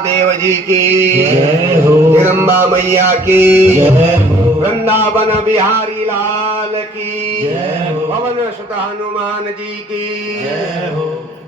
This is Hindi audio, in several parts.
देव जी की जय हो। जगदम्बा मैया की जय हो। वृंदावन बिहारी लाल की जय हो। पवन सुत हनुमान जी की जय हो।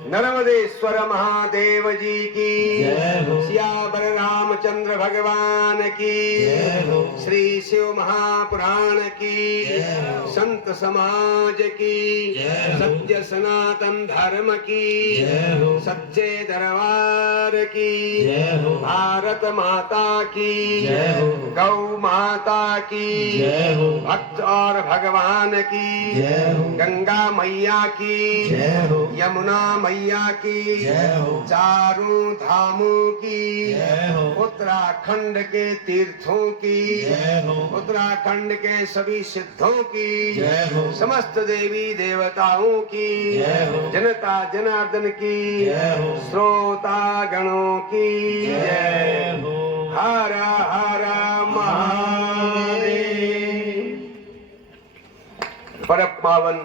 नर्मदेश्वर महादेव जी की जय हो। सियावर रामचंद्र भगवान की जय हो। श्री शिव महापुराण की जय हो। संत समाज की जय हो। सत्य सनातन धर्म की जय हो। सच्चे दरबार की जय हो। भारत माता की जय हो। गौ माता की जय हो। भक्त और भगवान की जय हो। गंगा मैया की जय हो। यमुना मैया की जय हो। चारों धामों की जय हो। उत्तराखंड के तीर्थों की जय हो। उत्तराखंड के सभी सिद्धों की जय हो। समस्त देवी देवताओं की जय हो। जनता जनार्दन की जय हो। श्रोता गणों की जय हो। हर हर महादेव। परम पावन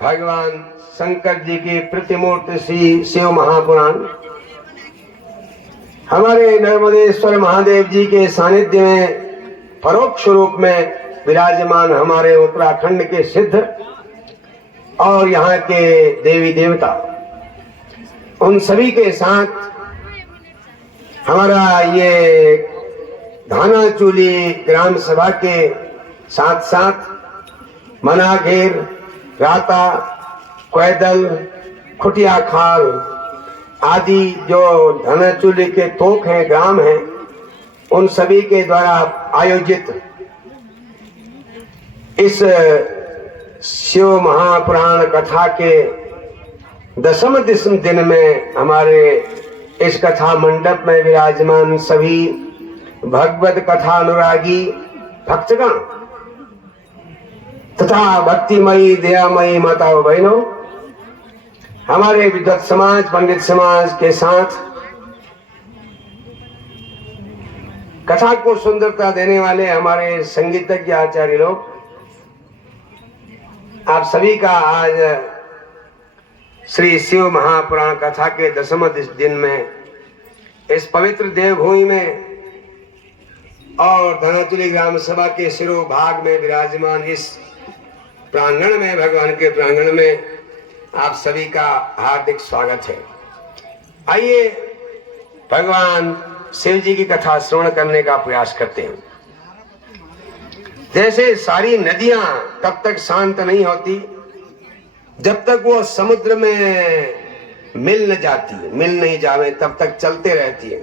भगवान शंकर जी की प्रतिमूर्ति श्री शिव महापुराण हमारे नर्मदेश्वर महादेव जी के सानिध्य में परोक्ष रूप में विराजमान हमारे उत्तराखंड के सिद्ध और यहाँ के देवी देवता, उन सभी के साथ हमारा ये धानाचूली ग्राम सभा के साथ साथ मनाघेर, राता, कैदल, खुटिया खाल आदि जो धानाचूली के तोक हैं, ग्राम हैं, उन सभी के द्वारा आयोजित इस शिव महापुराण कथा के दसम दिन में हमारे इस कथा मंडप में विराजमान सभी भगवत कथा अनुरागी भक्तगण तथा भक्तिमयी दयामयी माताओं बहनों, हमारे विद्वत समाज, पंडित समाज के साथ कथा को सुंदरता देने वाले हमारे संगीतज्ञ आचार्य लोग, आप सभी का आज श्री शिव महापुराण कथा के दसम दिन में इस पवित्र देवभूमि में और धनाचुली ग्राम सभा के शिरोभाग में विराजमान इस प्रांगण में, भगवान के प्रांगण में आप सभी का हार्दिक स्वागत है। आइए भगवान शिव जी की कथा श्रवण करने का प्रयास करते हैं। जैसे सारी नदियां तब तक शांत नहीं होती जब तक वो समुद्र में मिल न जाती, मिल नहीं जावे तब तक चलते रहती है।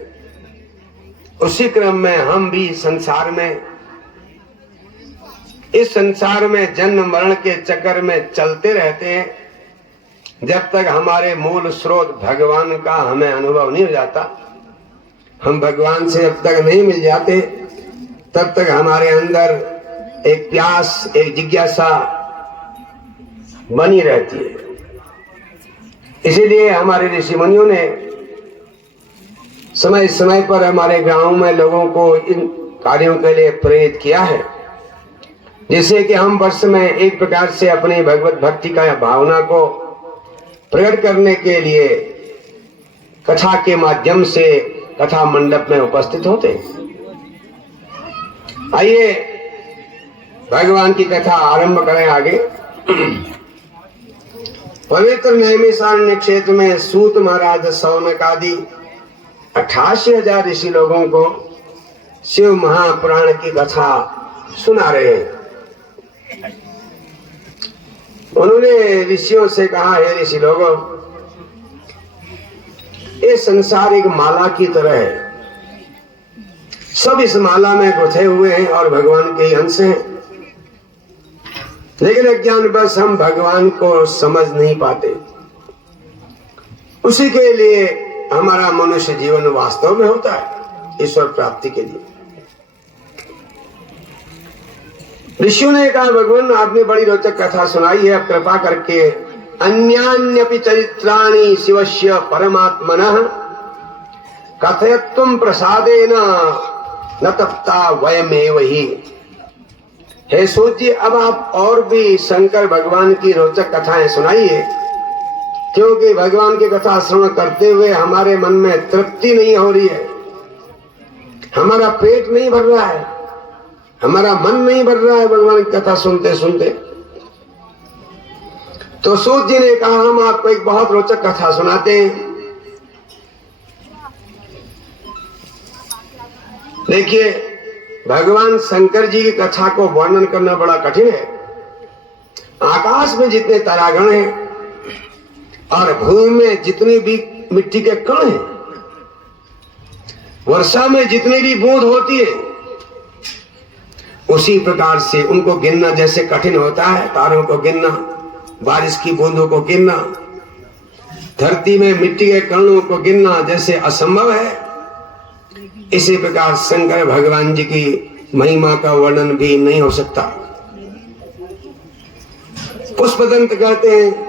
उसी क्रम में हम भी संसार में, इस संसार में जन्म मरण के चक्कर में चलते रहते हैं जब तक हमारे मूल स्रोत भगवान का हमें अनुभव नहीं हो जाता। हम भगवान से जब तक नहीं मिल जाते तब तक हमारे अंदर एक प्यास, एक जिज्ञासा बनी रहती है। इसीलिए हमारे ऋषि मुनियों ने समय समय पर हमारे गांव में लोगों को इन कार्यों के लिए प्रेरित किया है, जिससे कि हम वर्ष में एक प्रकार से अपनी भगवत भक्ति का भावना को प्रकट करने के लिए कथा के माध्यम से कथा मंडप में उपस्थित होते। आइए भगवान की कथा आरंभ करें आगे। पवित्र नैमिषारण्य क्षेत्र में सूत महाराज सौनक आदि 88,000 ऋषि लोगों को शिव महापुराण की कथा सुना रहे हैं। उन्होंने ऋषियों से कहा, हे ऋषि लोगों, ये संसार एक माला की तरह है, सब इस माला में गुथे हुए हैं और भगवान के अंश हैं, लेकिन अज्ञान बस हम भगवान को समझ नहीं पाते। उसी के लिए हमारा मनुष्य जीवन वास्तव में होता है ईश्वर प्राप्ति के लिए। ऋषियों ने कहा, भगवान आपने बड़ी रोचक कथा सुनाई है, अब कृपा करके अन्यान्यपि चरित्राणि शिवस्य परमात्मनः कथयत्वं प्रसादेन न तप्ता वयमेव ही। हे सूत जी, अब आप और भी शंकर भगवान की रोचक कथाएं सुनाइए क्योंकि भगवान की कथा श्रवण करते हुए हमारे मन में तृप्ति नहीं हो रही है, हमारा पेट नहीं भर रहा है, हमारा मन नहीं भर रहा है भगवान की कथा सुनते सुनते। तो सूत जी ने कहा हम आपको एक बहुत रोचक कथा सुनाते हैं। देखिए, भगवान शंकर जी की कथा को वर्णन करना बड़ा कठिन है। आकाश में जितने तारागण हैं और भूमि में जितने भी मिट्टी के कण हैं, वर्षा में जितनी भी बूंद होती है, उसी प्रकार से उनको गिनना जैसे कठिन होता है, तारों को गिनना, बारिश की बूंदों को गिनना, धरती में मिट्टी के कणों को गिनना जैसे असंभव है, इसी प्रकार शंकर भगवान जी की महिमा का वर्णन भी नहीं हो सकता। पुष्पदंत कहते हैं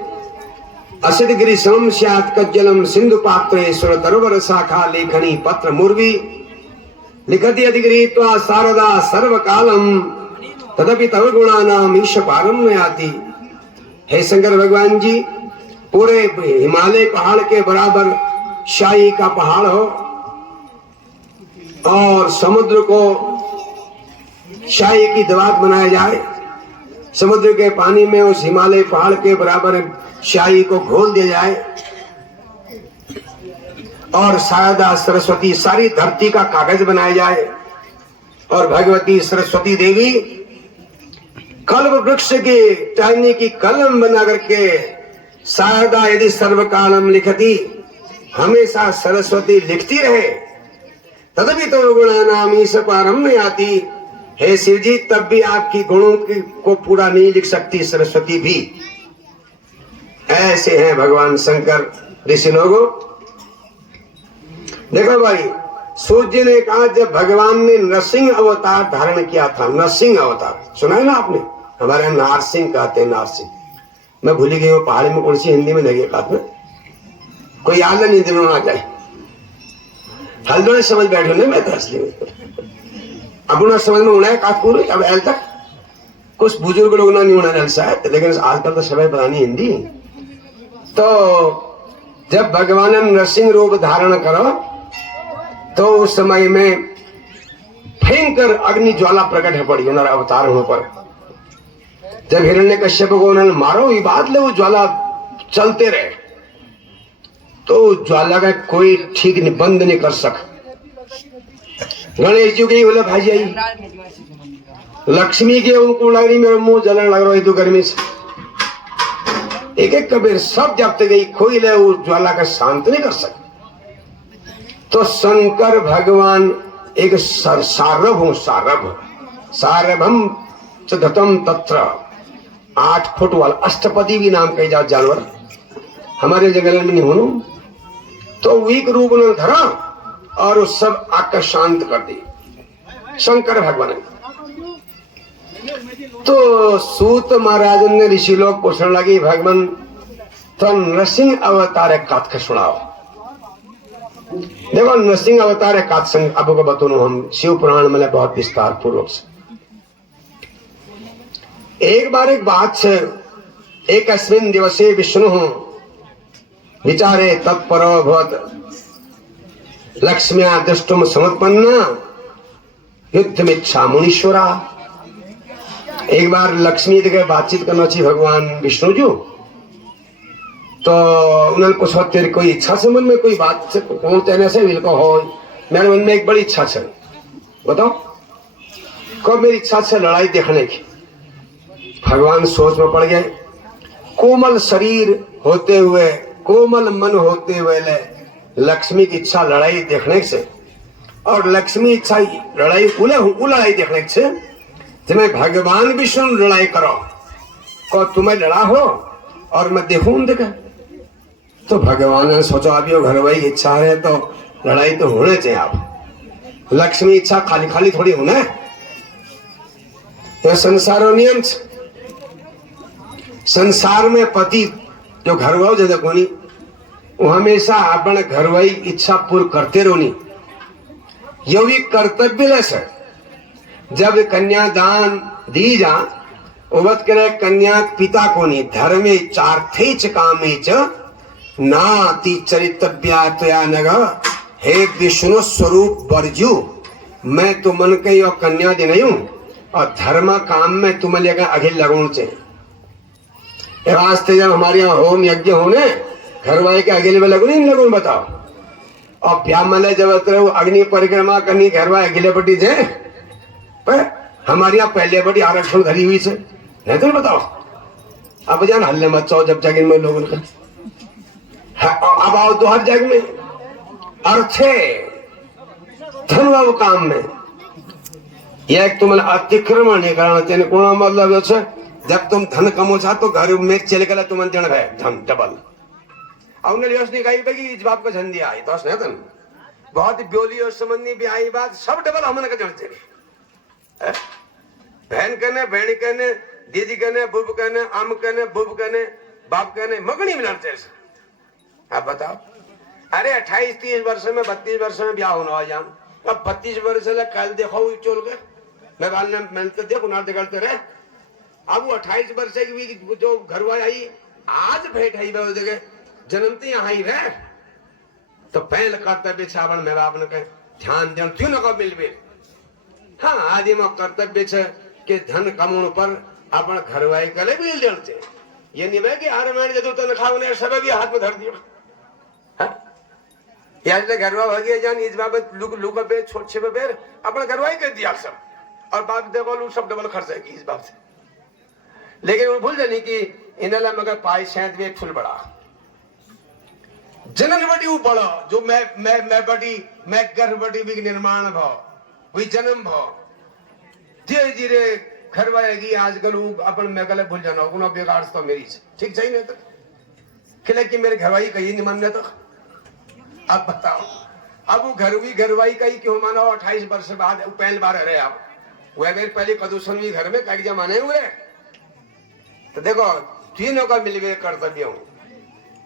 असित गिरि समम स्यात् कज्जलम सिंधु पात्रेश्वर तरुवर शाखा लेखनी पत्र मुर्वी लिखति अधिगृहीत्वा शारदा सर्वकालम तदपि तव गुणानाम ईश पारम न याति। हे शंकर भगवान जी, पूरे हिमालय पहाड़ के बराबर शाही का पहाड़ हो और समुद्र को शाही की दवात बनाया जाए, समुद्र के पानी में उस हिमालय पहाड़ के बराबर शाही को घोल दिया जाए और शारदा सरस्वती सारी धरती का कागज बनाया जाए और भगवती सरस्वती देवी कल्प वृक्ष की टहनी की कलम बना करके शारदा यदि सर्वकालम लिखती, हमेशा सरस्वती लिखती रहे, तदपि तो गुणानाम ईश पारम न याति। हे शिव जी, तब भी आपकी गुणों को पूरा नहीं लिख सकती सरस्वती भी। ऐसे हैं भगवान शंकर ऋषि लोगों। देखो भाई, सूत जी ने कहा जब भगवान ने नरसिंह अवतार धारण किया था, नरसिंह अवतार सुना है ना आपने, हमारे यहाँ नारसिंह कहते हैं, नारसिंह। मैं भूल गई वो पहाड़ी में कौन सी हिंदी में लगे बात में, कोई याद नहीं दिनों आ जाए, हल्दों समझ बैठो नहीं, मैं तो असली अपना समझ में उड़ा है कातपुर अब एल तक कुछ बुजुर्ग लोग ना नहीं उड़ा जलसा है, लेकिन आजकल तो समय पता नहीं हिंदी। तो जब भगवान ने नरसिंह रूप धारण करो तो उस समय में भयंकर अग्नि ज्वाला प्रकट पड़ी उन्होंने अवतार होने पर। जब हिरण्यकश्यप को उन्होंने मारो, विवाद ले वो ज्वाला चलते रहे, तो ज्वाला का कोई ठीक बंद नहीं कर सका। गणेश जी की बोले भाई आई, लक्ष्मी के उनको लग रही मेरा मुंह जलन लग रहा है तो गर्मी से, एक एक कबीर सब जब गई, कोई ले उस ज्वाला का शांत नहीं कर सका। तो शंकर भगवान एक सारभ हूं, सारभम चतम तत्र, 8 फुट वाला अष्टपदी भी नाम कही जाओ जानवर हमारे जंगल में नहीं होनो। तो वीक रूप ने धरा और उस सब आग का शांत कर दी शंकर भगवान। तो सूत महाराज ने ऋषि लोग पूछने लगे भगवान तो नरसिंह अवतार कथा सुनाओ। देखो नरसिंह अवतार कथा आपको बताऊं हम शिव पुराण में बहुत विस्तार पूर्वक से। एक बार एक बात से एक अस्मिन् दिवसे विष्णु विचारे तत्परो भवत लक्ष्म्या दृष्टुम समुत्पन्ना युद्धमिच्छा मुनीश्वरा। एक बार लक्ष्मी के बातचीत करना चाहिए भगवान विष्णु जी, तो उन्होंने पूछा तेरी कोई इच्छा से मन में कोई बात से कहने से बिल्कुल हो, मेरे मन में एक बड़ी इच्छा है, बताओ कब मेरी इच्छा से लड़ाई देखने की। भगवान सोच में पड़ गए, कोमल शरीर होते हुए कोमल मन होते हुए लक्ष्मी की इच्छा लड़ाई देखने से और लक्ष्मी इच्छा लड़ाई लड़ाई देखने से तुम्हें भगवान विष्णु लड़ाई करो को तुम्हें लड़ा हो और मैं देखूं देखा। तो भगवान ने सोचा अभी वो घर भाई इच्छा है तो लड़ाई तो होने चाहिए। आप लक्ष्मी इच्छा खाली खाली थोड़ी होना है, तो संसार नियम संसार में पति जो घरवाओ जैसे कोनी वो हमेशा अपने घरवाई इच्छा पूर्ण करते रोनी, यो भी कर्तव्य लस है। जब कन्यादान दी जा उवत करे कन्या पिता को नहीं धर्मे चार्थे च कामे च नाति चरितव्यातया नग, हे विष्णु स्वरूप बरजू, मैं तो मन के यो कन्या दे नहीं हूं और धर्म काम में तुम लेकर अखिल लगुण से वास्ते जब हमारे यहाँ होम यज्ञ होने घर वाले के अकेले में लगुन नहीं लगुन बताओ। और ब्यामले जब अग्नि परिक्रमा करनी घर वाले अकेले पट्टी थे, पर हमारे यहाँ पहले बड़ी आरक्षण धरी हुई से नहीं तो बताओ। अब जान हल्ले मत चाओ जब जगह में लोगों का अब आओ तो हर जगह में अर्थे धर्म काम में एक तुम्हें अतिक्रमण नहीं कराना चाहिए। कोण मतलब है जब तुम धन कमोचा तो घर में चले गला तुम जन है धन डबल और योजना कही भाई इस बाप को झंडी आई तो धन बहुत ब्योली और समझनी भी आई बात सब डबल हमने का जन चले बहन कहने बहन कहने दीदी कहने बुब कहने अम कहने बुब कहने बाप कहने मगनी मिलना चाहिए। आप बताओ अरे 28-30 वर्ष में 32 वर्ष में ब्याह होना जान अब 32 वर्ष से कल देखो चोल गए मैं बाल मैंने तो देखो ना करते रहे। अब वो 28 वर्ष की भी जो घर वाले आई आज भेंट आई वो जगह जन्मती यहाँ ही रहे तो पहल कर्तव्य छावण में बाप ने कहे ध्यान ध्यान क्यों न मिल बे। हाँ आदि में कर्तव्य छे कि धन कमाने पर अपन घर वाले कले भी देते ये नहीं कि हर महीने जो तो खाओ ने सब भी हाथ में धर दिया याद घर वाले जान इस बाबत लुक पे छोट छे पे अपना घर वाले कर दिया सब और बाप देखो लोग सब डबल खर्च है इस बात से। लेकिन वो भूल जानी कि इनला मगर पाई शायद वे फुल बड़ा जनन बड़ी वो बड़ा जो मैं बड़ी मैं गर्भ बड़ी भी निर्माण भाव वही जन्म भाव धीरे धीरे घर वाएगी आजकल अपन मैं कल भूल जाना होगा बेकार तो मेरी ठीक सही नहीं तो खिले कि मेरे घरवाई कही नहीं मानने तो अब बताओ अब वो घरवाई कही क्यों माना 28 वर्ष बाद पहली बार रहे आप वह मेरे पहले प्रदूषण भी घर में कई जमाने हुए तो देखो तीनों का मिलवे कर्तव्य हूं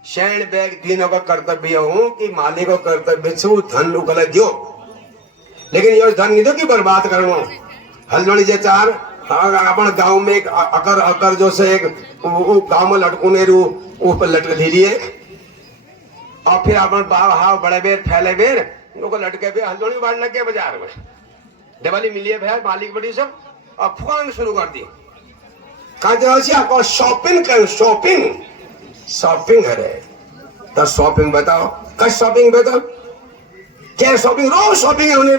शैण बैग तीनों का कर्तव्य हूं कि मालिक को कर्तव्य छू धन उगल दो लेकिन ये धन नहीं दो कि बर्बाद करनो हलवणी जे चार अपन गांव में एक अकर जो से एक गांव में लटकुने रू ऊपर लटक लिए और फिर अपन बाव हाव बड़े बेर फैले बेर उनको लटके पे हलवणी बांट लग गया बाजार में दिवाली मिलिए भैया मालिक बड़ी सब और फुकान शुरू कर दी आपको शॉपिंग कर शॉपिंग है तो शॉपिंग बताओ कल शॉपिंग बताओ क्या शॉपिंग रोज शॉपिंग है उन्हें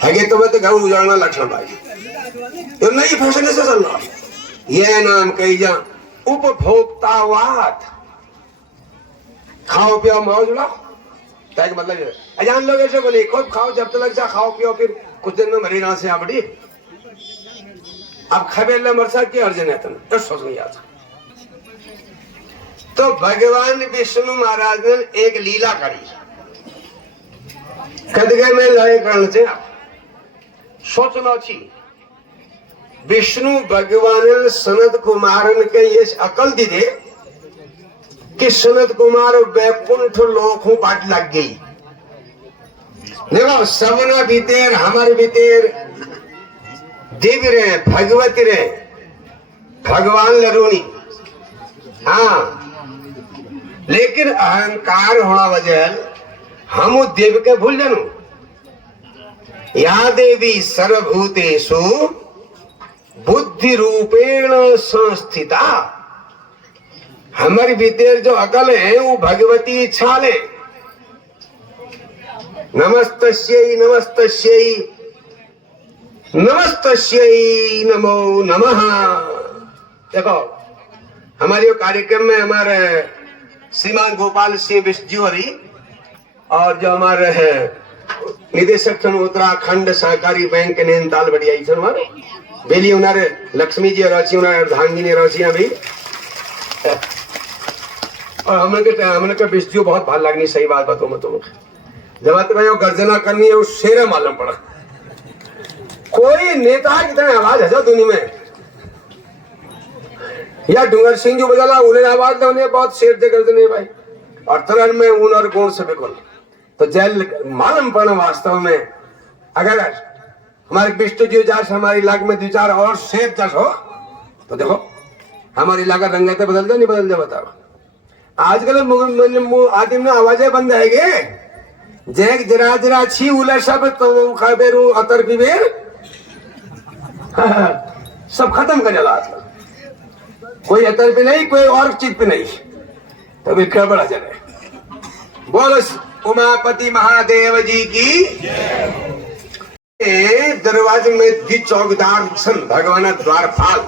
है तो मैं तो घर उजाड़ना लक्षण भाई तो नई फैशन से चल रहा ये नाम कही जा उपभोक्तावाद खाओ पियो मौज उड़ाओ क्या मतलब अजान लोग ऐसे बोले खूब खाओ जब तक जा खाओ पियो फिर कुछ दिन में मरी ना से आ बड़ी अब खबेला मरसा की अर्जन है तो सोच नहीं आता। तो भगवान विष्णु महाराज ने एक लीला करी कदगे में लय करण से सोचना छी विष्णु भगवान सनत कुमार के ये अकल दी दे कि सनत कुमार वैकुंठ लोक पाट लग गई देखो सबना भीतर हमारे भीतर देवी रे भगवती रे भगवान लरूनी हाँ लेकिन अहंकार होना वजह हम देव के भूल जानू या देवी सर्वभूतेषु बुद्धि रूपेण संस्थिता हमारे भीतर जो अकल है वो भगवती इच्छा ले नमस्तस्यै नमस्तस्यै नमस्तस्यै नमो नमः। देखो हमारे कार्यक्रम में हमारे श्रीमान गोपाल सिंह विश्वजी और जो हमारे निदेशक उत्तराखंड सहकारी बैंक नैनीताल बढ़िया बेली उन्हारे लक्ष्मी जी रची उन्हारे अर्धांगी ने रची अभी और हमने का विश्वजी बहुत भाल लगनी सही बात बताओ मैं तुम्हें जब तक गर्जना करनी है वो शेर मालूम पड़ा कोई नेता की तरह आवाज है दुनिया में या डूंगर सिंह जो बजाला उन्हें आवाज ना उन्हें बहुत शेर दे करते नहीं भाई और तरह में ऊन और गुण से बिल्कुल तो जेल मालूम पड़ा वास्तव में अगर हमारे विष्णु जी जास हमारी इलाके में 2-4 और शेर जस हो तो देखो हमारी इलाका रंगते बदल जाए नहीं बदल जाए बताओ आजकल आदमी ने आवाजें बंद है गे जैक जरा जरा छी उला सब तो खाबेरू अतर पीबेर सब खत्म कर जाला आजकल कोई अतर पे नहीं कोई और चीज पे नहीं तभी गड़बड़ा चले बोलो उमापति महादेव जी की दरवाजे में दी चौकीदार सन भगवान द्वारपाल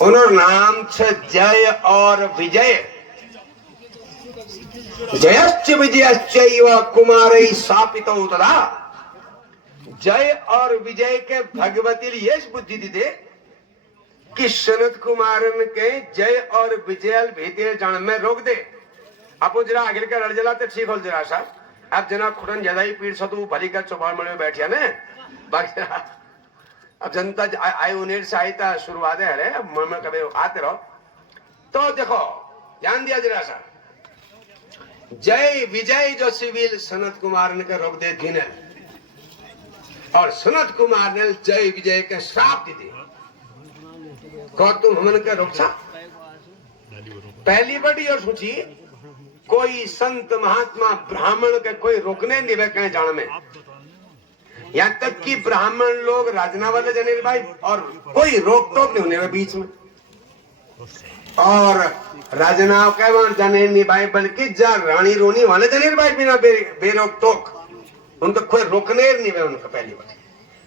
उनर नाम छे जय और विजय जयश्च विजयश्च कुमारै शापितौ तदा जय और विजय के भगवती ये बुद्धि दी दे कि सनत कुमारन के जय और विजय भेते जान में रोक दे आपो जरा आगे का लड़ जला तो ठीक हो जरा सा अब जना खुटन ज्यादा ही पीड़ सतु भली का चौपाल में बैठिया ने बाकी अब जनता आए उन्हें से आई था शुरुआत है अरे मन में कभी आते रहो तो देखो ध्यान दिया जरा सा जय विजय जो सिविल सनत कुमार ने रोक दे थी ने और सनत कुमार ने जय विजय के श्राप दी थी कौन तुम हमन के रोक सा पहली बड़ी और सोची कोई संत महात्मा ब्राह्मण के कोई रोकने नहीं वे कहीं जान में यहाँ तक कि ब्राह्मण लोग राजना वाले जने भाई और कोई रोक टोक नहीं होने बीच में और राजनाव के वहां जाने नहीं भाई बल्कि जा रानी रोनी वाले जने भाई बिना बेरोक टोक उनको कोई रोकने नहीं वे उनका पहली बात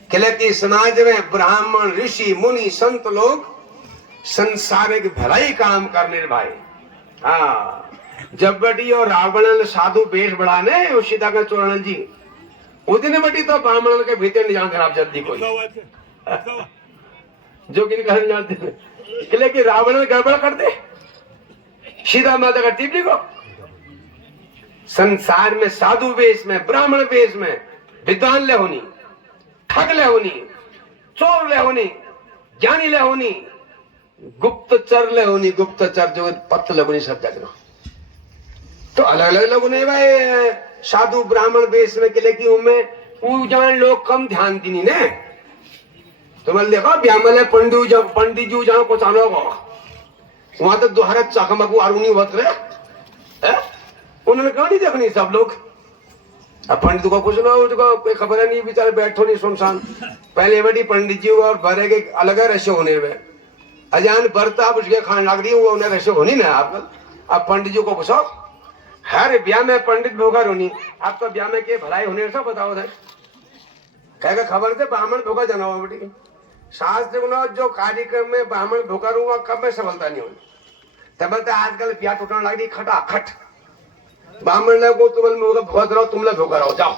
कहते समाज में ब्राह्मण ऋषि मुनि संत लोग संसारिक भलाई काम करने भाई हाँ जब बटी और रावण साधु वेश बढ़ाने और सीता का चोरण जी उतने बटी तो ब्राह्मण के भीतर नहीं जान खराब जल्दी कोई जो कि नहीं जानते कि रावण गड़बड़ कर दे सीता माता का टिप्पणी को संसार में साधु वेश में ब्राह्मण वेश में विद्वान ले होनी ठग ले होनी चोर ले होनी ज्ञानी ले होनी गुप्तचर ले होनी गुप्तचर जो पत्त लगनी सब जगह तो अलग अलग लोगों ने भाई साधु ब्राह्मण वेश में किले की उनमें जान लोग कम ध्यान दी ने तो मैं देखा ब्यामले पंडित जी जहां को चालो वहां तो दोहरा चकमकू आरुनी होत रहे उन्होंने कहा नहीं देखनी सब लोग अब पंडित को कुछ ना उसको कोई खबर नहीं बेचारे बैठो नहीं सुनसान पहले बड़ी पंडित जी और भरे के अलग रशे होने में अजान बरता उसके खान लग रही वो उन्हें रशे होनी ना आप अब पंडित जी को पूछो हर ब्याह में पंडित भोगा रोनी आप तो ब्याह में के भलाई होने सब बताओ उधर कहेगा खबर से ब्राह्मण भोगा जाना हो बेटी शास्त्र जो कार्यक्रम में ब्राह्मण भोगा रूंगा कब में सफलता नहीं होनी तब बोलते आजकल ब्याह टूटने लग रही खटाखट ब्राह्मण लोग तुम भोग रहो तुम लोग भोगा रहो जाओ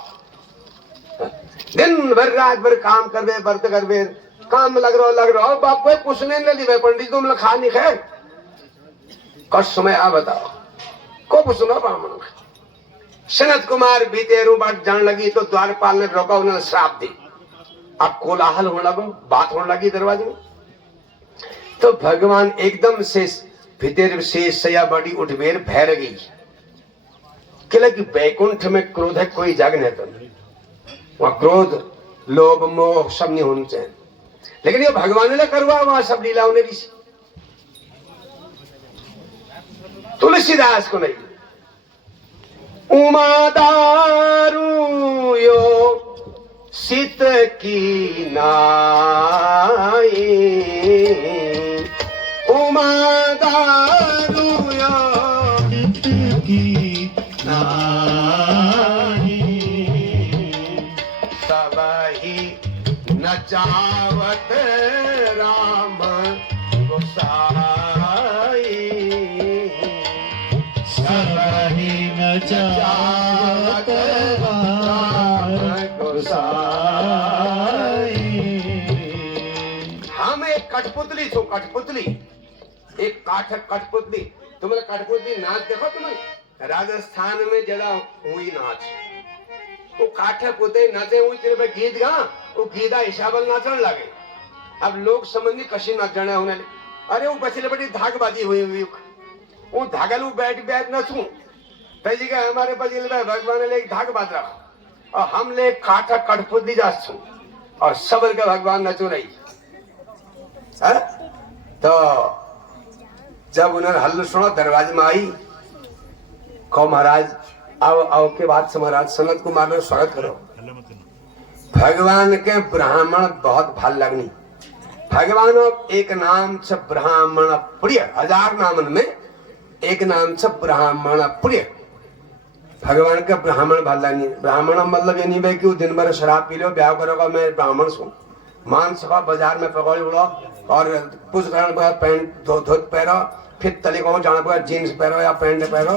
दिन भर रात भर काम करवे व्रत करवे काम में लग रहो बाप कोई पूछने नहीं दी पंडित तुम लोग खा नहीं खाए कस समय आ बताओ को पूछना ब्राह्मण सनत कुमार बीते बात जान लगी तो द्वारपाल ने रोका उन्होंने श्राप दी अब कोलाहल होने लगा बात होने लगी दरवाजे में तो भगवान एकदम से भीतर से सया बड़ी उठबेर भैर गई कि बैकुंठ में क्रोध है कोई जग नहीं तो वहां क्रोध लोभ मोह सब नहीं होनी चाहिए लेकिन ये भगवान ने करवा वहां सब लीला होने रही तुलसीदास को नहीं उमा दारू यो सीत की नाई उमा दारू यो सीत की नाई सबही नचावत राम गोसाई सबही नचावत राम गोसाई हम एक कठपुतली छो कठपुतली एक काठक कठपुतली तुम्हें कठपुतली नाच देखो तुम्हें राजस्थान में जरा हुई नाच वो काठक होते नाचे हुई तेरे पे गीत गा वो गीता हिसाबल नाचन लगे अब लोग समझ नहीं कशी नाचने होने अरे वो बचले बड़ी धागबाजी हुई वो धागलू बैठ नचू तजी का हमारे बचले भगवान ले धाग बाज रहा और हम ले काठक कठपुतली जासू और सबल का भगवान नचू रही है? तो जब उन्होंने हल्लो सुना दरवाजे में आई कहो महाराज आओ आओ के बाद से महाराज सनत कुमार ने स्वागत करो। भगवान के ब्राह्मण बहुत भाल लगनी। भगवान एक नाम से ब्राह्मण प्रिय, 1000 नामन में एक नाम से ब्राह्मण प्रिय। भगवान का ब्राह्मण भाल लगनी। ब्राह्मण मतलब ये नहीं भाई कि दिन भर शराब पी लो ब्याह करोगा मैं ब्राह्मण हूँ। मांस खाओ, बाजार में पकौड़ी उड़ो और कुछ कारण पैंट धोत पहनो, फिर तले को जाना पड़ा जीन्स पहनो या पैंट पहनो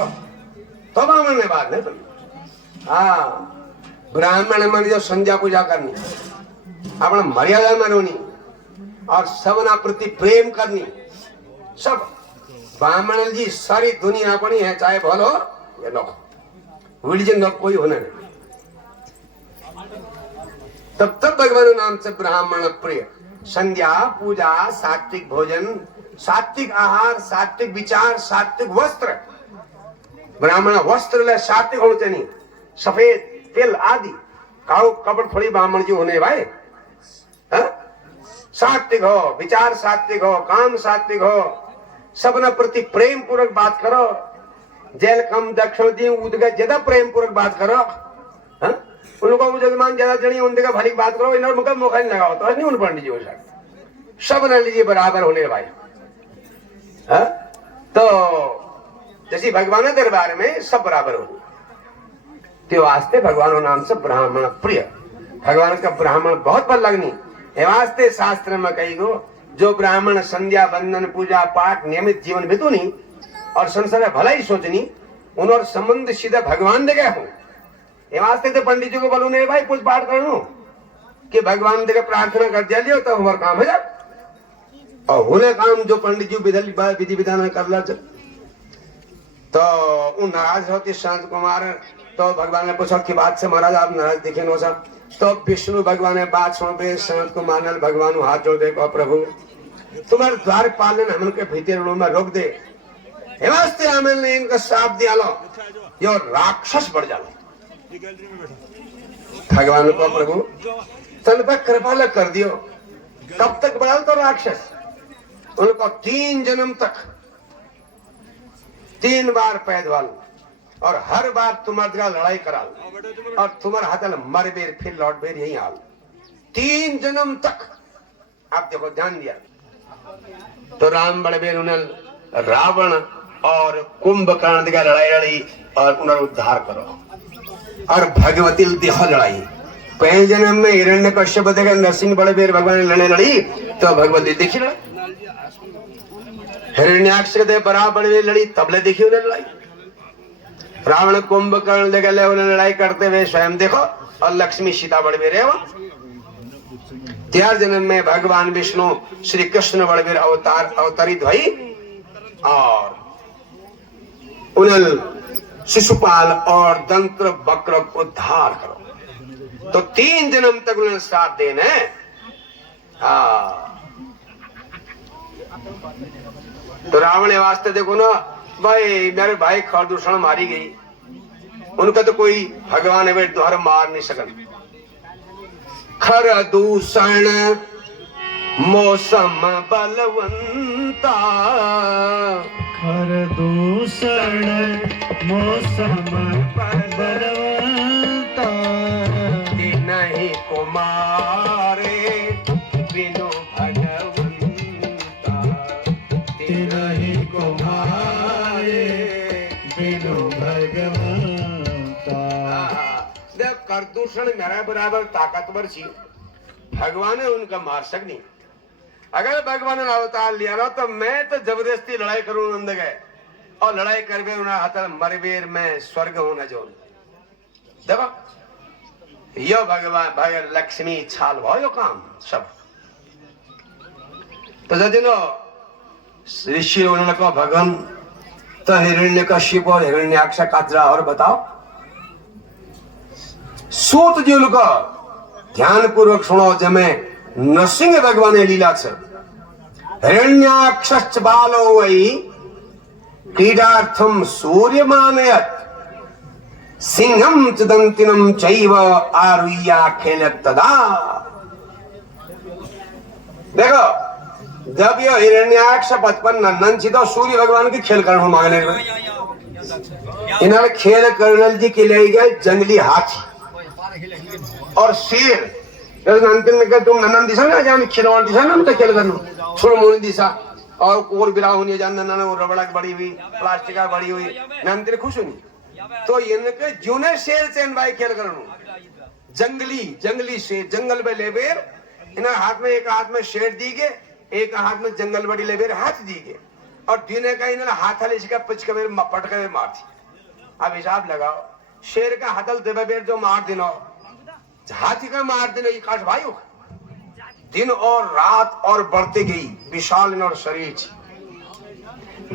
तो ब्राह्मण ने बात नहीं बनी। हाँ, ब्राह्मण मन जो संध्या पूजा करनी, अपना मर्यादा मनोनी और सबना प्रति प्रेम करनी। सब ब्राह्मण जी सारी दुनिया अपनी है, चाहे बोलो या नो रिलीजन कोई होना नहीं। तब तक भगवान नाम से ब्राह्मण प्रिय। संध्या पूजा, सात्विक भोजन, सात्विक आहार, सात्विक विचार, सात्विक वस्त्र। ब्राह्मण वस्त्र ले सात्विक होने चाहिए, सफेद तिल आदि काऊ कपड़ थोड़ी ब्राह्मण जी होने भाई। सात्विक हो, विचार सात्विक हो, काम सात्विक हो, सबना प्रति प्रेम पूर्वक बात करो। जेल कम दक्षिण दी उदगा ज्यादा प्रेम पूर्वक बात करो। उनको जजमान ज्यादा जनी उनका भली बात करो, इन्होंने मुका मौका नहीं लगाओ तो नहीं उन पंडित जी हो सकते। सब न लीजिए बराबर होने भाई। तो जैसे भगवान के दरबार में सब बराबर हो तो वास्ते भगवान नाम से ब्राह्मण प्रिय। भगवान का ब्राह्मण बहुत बल लगनी। वास्ते शास्त्र में कही गो जो ब्राह्मण संध्या बंदन पूजा पाठ नियमित जीवन बितुनी और संसार भला ही सोचनी उन संबंध सीधा भगवान दे गए हो। वास्ते तो पंडित जी को बोलू नहीं भाई कुछ पाठ कर लू कि भगवान दे प्रार्थना कर दिया लियो तो हमारा काम हो जाए। और होने काम जो पंडित जी विधि विधान कर ला तो वो नाराज होती संत कुमार। तो भगवान ने पूछा कि बात से महाराज आप नाराज दिखे नो सब। तो विष्णु भगवान ने बात सुन पे संत कुमार ने भगवान हाथ जोड़ दे को प्रभु तुम्हारे द्वार पालन हम के भीतर में रोक दे। वास्ते हमें इनका साफ दिया लो यो राक्षस बढ़ जाओ। भगवान को प्रभु तन पर कृपा कर दियो। कब तक बढ़ा तो राक्षस उनको 3 जन्म तक 3 बार पैदवाल और हर बार तुम्हारा लड़ाई करा और तुम्हारे हाथ मर बेर फिर लौट बेर यही हाल 3 जन्म तक। आप देखो ध्यान दिया तो राम बड़े बेर उन्हें रावण और कुंभकर्ण का लड़ाई लड़ी और उन्हें उद्धार करो। और भगवती देह लड़ाई पहले जन्म में हिरण्य कश्यप देगा नरसिंह बड़े बेर भगवान ने लड़े लड़ी तो भगवती देखी लड़ा। हिरण्याक्ष के बराबर लड़ी तबले देखी उन्हें लड़ाई। रावण कुंभकर्ण देगा ले उन्हें लड़ाई करते हुए स्वयं देखो। और लक्ष्मी सीता बड़े बेर है वो 4 जन्म में भगवान विष्णु श्री कृष्ण बड़े बेर अवतरित हुई और उन्हें शिशुपाल और दंत्र वक्र को उद्धार करो। तो 3 जन्म तक उन्हें साथ देना है। तो रावण वास्ते देखो ना भाई मेरे भाई खरदूषण मारी गई उनका तो कोई भगवान है दोहर मार नहीं सकन। खरदूषण मौसम बलवंता खरदूषण मौसम बलवंता नहीं कुमारे बिनु भगवंता नहीं कुमारे बिनु भगवंता। देख खरदूषण मेरा बराबर ताकतवर छी भगवान ने उनका मार सकनी। अगर भगवान ने अवतार लिया ना तो मैं तो जबरदस्ती लड़ाई करूं नंद गए और लड़ाई कर बे उन्हें हाथ मरबेर में स्वर्ग होना जो देखो यो भगवान लक्ष्मी छाल भो यो काम सब। तो जदिनो ऋषि उन्होंने कहा भगवान तो हिरण्य कश्यप और हिरण्याक्ष कातरा और बताओ। सूत जी को ध्यान पूर्वक सुनो जमे नरसिंह भगवान लीला छ हिरण्याक्ष बालो वै क्रीडार्थम सूर्यमानयत् सिंहम च दंतिनम चैव आरुह्य खेलत तदा। देखो जब ये हिरण्याक्ष 55 नंदन छी तो सूर्य भगवान की खेल करने मांगने इन्होंने खेल कर्नल जी के ले गए जंगली हाथी और शेर। अंतिम में तुम ननन दिशा ना जान खिलौन दिशा ना तो खेल करना छोड़ मोनी दिशा और बिरा होनी जान ननन वो रबड़ा बड़ी हुई प्लास्टिक का बड़ी हुई नंतर खुश होनी तो इनके जूने शेर से भाई खेल करनो जंगली शेर जंगल में लेबेर इन्हें हाथ में एक हाथ में शेर दी गए एक हाथ में जंगल बड़ी लेबेर हाथ दी गए और दीने का इन्हें हाथ हले इसका पिच के पट के मार दी। अब हिसाब लगाओ शेर का हथल देवे बेर जो मार दिनो हाथी का मार दिनो ये काश भाई दिन और रात और बढ़ते गई विशाल और शरीर।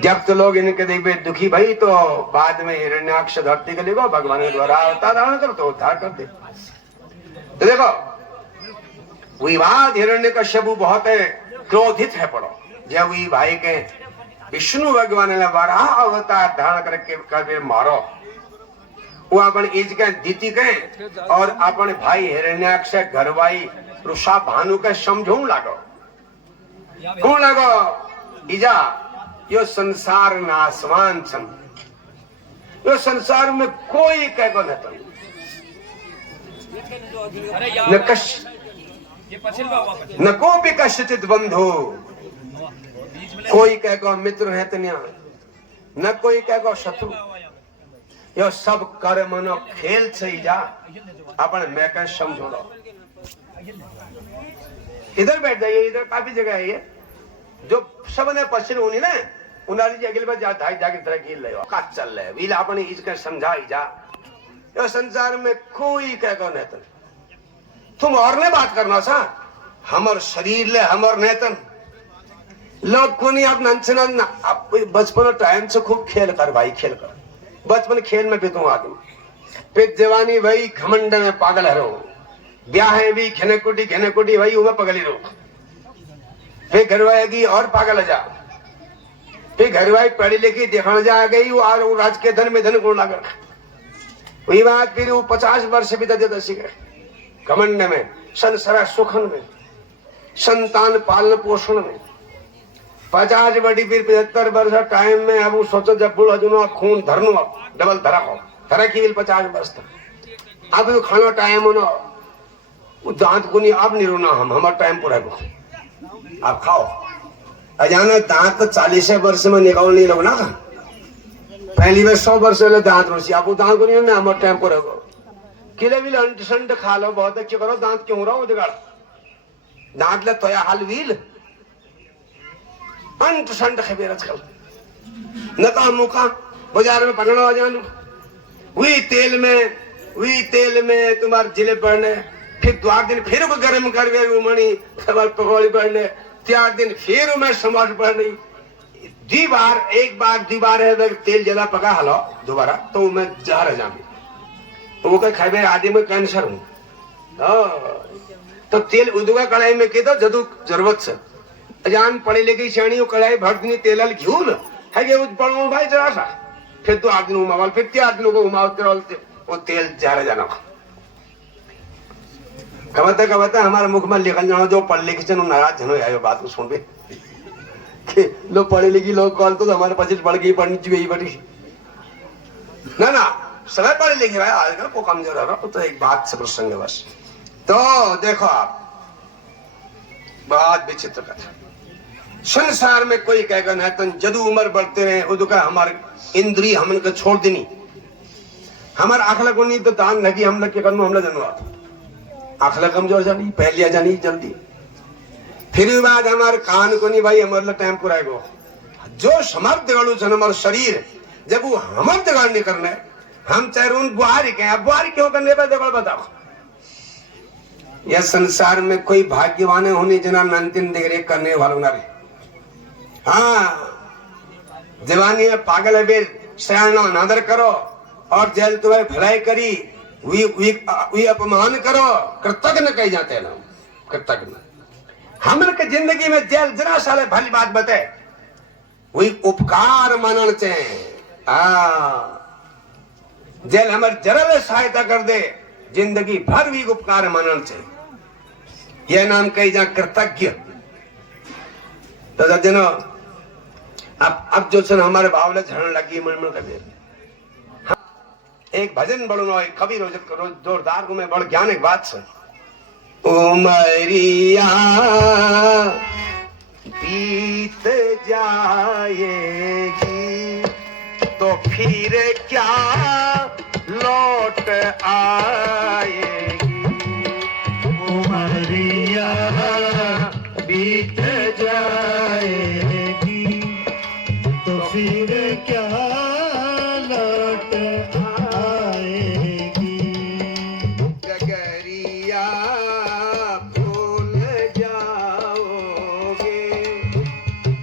जब तो लोग इनके देखे दुखी भाई तो बाद में हिरण्याक्ष धरती के देखो भगवान के द्वारा अवतार धारण कर तो उद्धार कर दे। तो देखो विवाद हिरण्य का शबु बहुत है क्रोधित है पड़ो जब वी भाई के विष्णु भगवान ने वराह अवतार धारण करके कर मारो वो अपन इज के दीति के और अपन भाई हिरण्याक्ष घरवाई ऋषा भानु के समझो लागो कौन लागो इजा यो संसार नासवान छन यो संसार में कोई कहो न तो न को भी कश्चित बंधु कोई कहो मित्र है तनिया न कोई कहो शत्रु यो सब कर्म नो खेल से ही जा अपन मैं कह समझो इधर बैठ जाइए इधर काफी जगह है ये जो सब ने पश्चिम होनी ना उनारी जी अगली बार जा ढाई जाके तरह खेल रहे हो का चल रहे वील अपने इसका समझाई जा यो संसार में कोई कहो नेतन तुम और ने बात करना सा हमर शरीर ले हमर नेतन लोग को नहीं आप नंचना बचपन टाइम से खूब खेल कर भाई खेल कर बचपन खेल में बीतू आदमी फिर जवानी भाई घमंड में पागल हरो ब्याह भी घेने कुटी भाई उमे पगली रो फिर घरवाएगी और पागल जा फिर घरवाई पढ़ी लिखी देखने जा गई वो और राज के धन में धन गुण लगा वही बात फिर वो 50 वर्ष बीता देता सीखे घमंड में संसार सुखन में संतान पालन पोषण में 50 बड़ी फिर 75 वर्ष टाइम में अब सोचो जब बुढ़ जुनो खून धरनो डबल धरा हो धरा की 50 वर्ष तक अब वो खाना टाइम हो ना दांत को नहीं अब नहीं रोना हम हमारा टाइम पूरा को आप खाओ अजाना दांत तो 40 वर्ष में निकाल नहीं लो ना पहली बार 100 वर्ष वाले दांत रोसी आपको दांत को नहीं मैं हमारा टाइम पूरा को किले भी अंट संट खा लो बहुत अच्छे करो दांत क्यों रहा हूँ दांत ले तो हाल वील अंट संट खबेर आजकल नका मुका बाजार में पकड़ो आ जानो वही तेल में तुम्हारे जिले पड़ने फिर 2 दिन फिर को गर्म कर मणि पकौड़ी पड़ने 4 दिन फिर मैं समाज पड़नी एक बार है तेल ज्यादा पका हलो दोबारा तो मैं जा रह जाऊंगी वो क्या खाए आदि में कैंसर हूँ तो तेल उदगा कढ़ाई में के तो जदू जरूरत से अजान पढ़े लिखी श्रेणी कढ़ाई भर दिन तेल घी न है पढ़ो भाई जरा सा फिर 2 दिन उमावल फिर 4 दिन को उमाव वो तेल जा रह जाना कवता हमारे मुख में लिखल जानो जो पढ़ लिखी नाराज जनो आयो बात को सुन बे लोग पढ़े लिखी लोग कॉल तो हमारे पास पढ़ गई पढ़नी चाहिए बड़ी ना समय पढ़े लिखे भाई आजकल को कमजोर है तो एक बात से प्रसंग है बस तो देखो आप बहुत विचित्र कथा संसार में कोई कहेगा ना तो जदू उम्र बढ़ते रहे उदका हमारे इंद्री हमन को छोड़ देनी हमारे आखला को नहीं तो दान लगी हम लोग के करनो हमला जनवा आखला कमजोर जानी पहलिया जानी जल्दी फिर बाद हमारे कान को नहीं भाई हमारे टाइम पूरा गो जो समर्थ गाड़ू छन हमारे शरीर जब वो हमर्थ गाड़ नहीं करने हम चाहे उन बुहारी के बुहारी क्यों करने पर देखो बताओ यह संसार में कोई भाग्यवान होने जना अंतिम डिग्री करने वालों ना हाँ जवानी में पागल है सयाना अनादर करो और जेल तुम्हारी भलाई करी वी अपमान करो कृतज्ञ कही जाते हैं ना कृतज्ञ हमन के जिंदगी में जेल जरा साले भली बात बते वही उपकार मानन से जेल हमारे जरा सहायता कर दे जिंदगी भर भी उपकार मानन से यह नाम कही जा कृतज्ञ तो जनो अब जो सन हमारे भावले झड़ने लगी मन कर एक भजन बड़ो नो एक कवि रोज जोरदार को में बड़ ज्ञान एक बात से उमरिया बीत जाएगी तो फिर क्या लौट आएगी उमरिया बीत जाएगी तो फिर क्या लौट आएगी गगरिया भूल जाओगे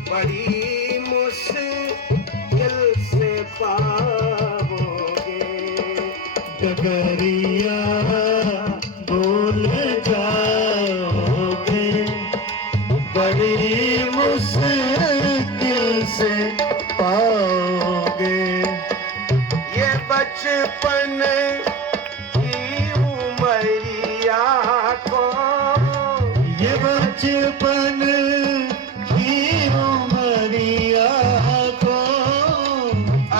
बड़ी मुश्किल से पाओगे गगरिया भूल जाओगे बड़ी मुश्किल से पाओगे ये बचपन की उमरिया को ये बचपन की उमरिया को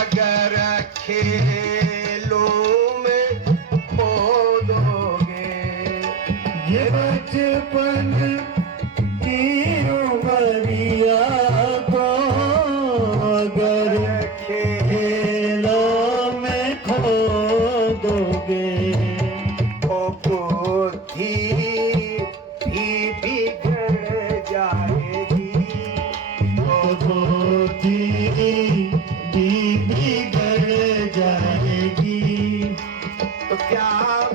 अगर खेलों में खो दोगे ये बचपन की उमरिया को अगर खेलों में खो दोगे ओ बुद्धि भी बिगड़ जाएगी तो बुद्धि भी बिगड़ जाएगी तो क्या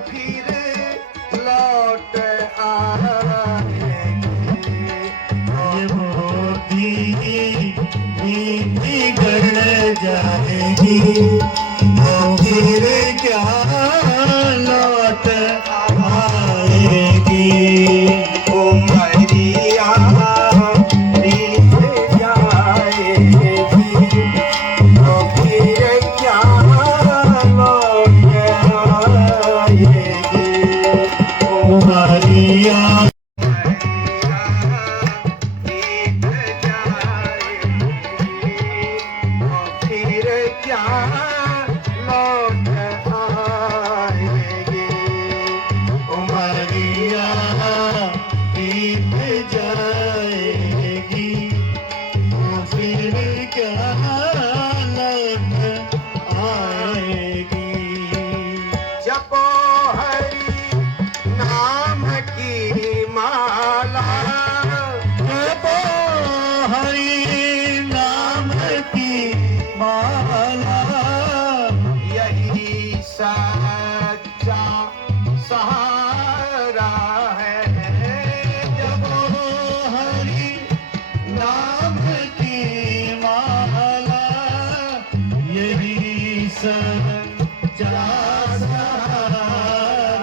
फिर लौट आएगी ये बुद्धि भी बिगड़ जाएगी तो फिर क्या लौट आएगी उमरिया बीत जाएगी तो फिर क्या लौट आएगी उमरिया बीत जाएगी तो फिर क्या लौट आएगी उमरिया बीत जाएगी तो फिर क्या लौट आएगी जपो हरि नाम की माला जपो हरि नाम की माला यही सच्चा सहारा है जपो हरि नाम की माला यही सच्चा सहारा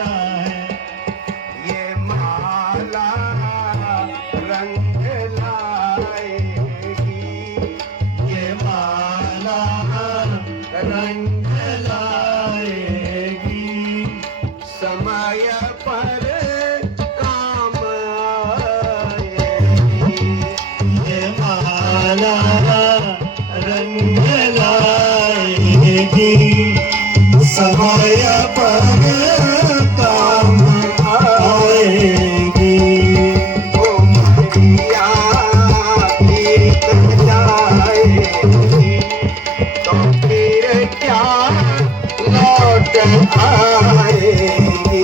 है ये माला रंग लाएगी ये माला रंग लाएगी समय पर काम आएगी ये माला रंग लाएगी समय पर काम आएगी उमरिया बीत जाएगी तो फिर क्या लौट आएगी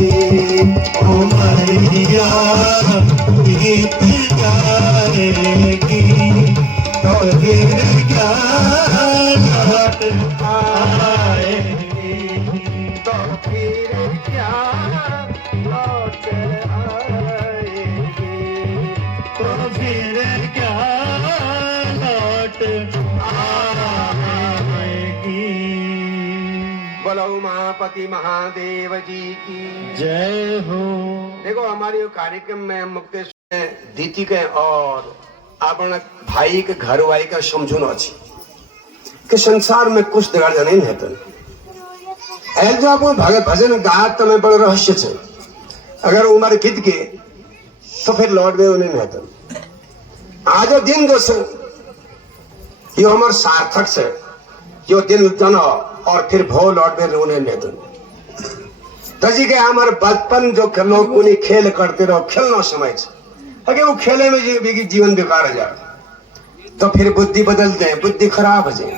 उमरिया बीत जाएगी तो फिर क्या लौट आएगी तो फिर क्या लौट आएगी तो फिर क्या लौट आएगी बोलो उमापति महादेव जी की जय हो देखो हमारे यो कार्यक्रम में हम मुक्तेश्वर में दीदी के और अपना भाई के घर वाई का समझून अच्छी कि संसार में कुछ दगाड़ नहीं रहता ऐल जो आप भजन गात तो में बड़े रहस्य छे अगर उम्र कित के तो फिर लौट गए उन्हें रहता आज दिन जो से यो हमार सार्थक से यो दिन तनो और फिर भो लौट में रोने में तुम तजी के हमारे बचपन जो लोग उन्हीं खेल करते रहो खेलना समय से अगर वो खेले में जीवन बेकार हो जाए तो फिर बुद्धि बदल जाए बुद्धि खराब हो जाए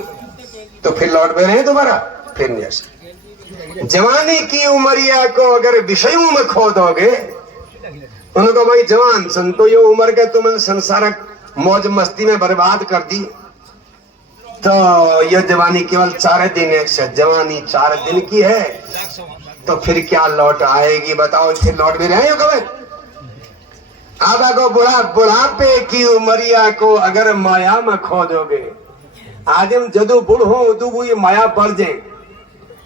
तो फिर लौट में रहे दोबारा फिर नहीं ऐसा जवानी की उमरिया को अगर विषयों में खो दोगे उनको भाई जवान सन तो ये उम्र के तुमने संसारक मौज मस्ती में बर्बाद कर दी तो यह जवानी केवल 4 दिन है जवानी 4 दिन की है तो फिर क्या लौट आएगी बताओ फिर लौट भी रहे हो कभी अब अगर बुढ़ापे की उमरिया को अगर माया में खो दोगे आज हम जदू बुढ़ हो उदू वो ये माया बढ़ जाए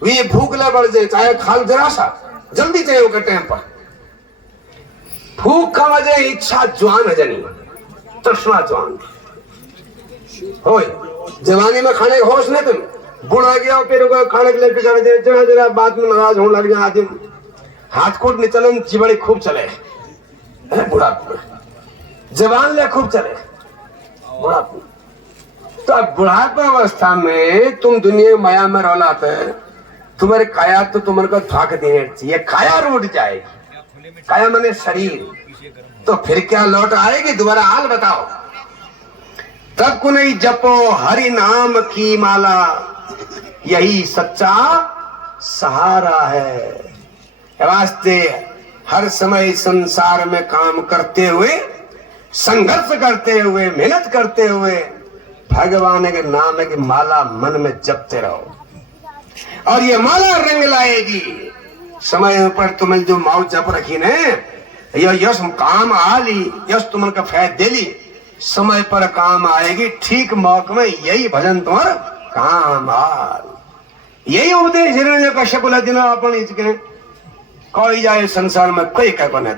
वो ये भूख ले बढ़ जाए चाहे खाल जरा सा जल्दी चाहिए होगा टाइम पर भूख का वजह इच्छा जवान है जनी तृष्णा जवान हो जवानी में खाने का होश नहीं तुम बुढ़ा गया फिर खाने के लिए बिगड़ जाए जरा जरा बाद में नाराज होने लग जाए आदमी हाथ कोट निचलन चिबड़ी खूब चले बुढ़ापे जवान ले खूब चले बुढ़ापे तो अब बुढ़ापे अवस्था में तुम दुनिया माया में रौलाते तुम्हारे काया तो तुम्हारे को थाक देने चाहिए काया रूठ जाएगी काया माने शरीर तो फिर क्या लौट आएगी दोबारा हाल बताओ तब को नहीं जपो हरि नाम की माला यही सच्चा सहारा है वास्ते हर समय संसार में काम करते हुए संघर्ष करते हुए मेहनत करते हुए भगवान के नाम की माला मन में जपते रहो और ये माला रंग लाएगी समय पर तुम्हें जो माओ जप रखी ने यश काम आली यश तुम्हें का फैद दे ली समय पर काम आएगी ठीक मौके में यही भजन तुम्हारा काम आल यही उपदेश हिरण्य कश्यप बोला दिन अपन इसके कोई जाए संसार में कोई कह को नहीं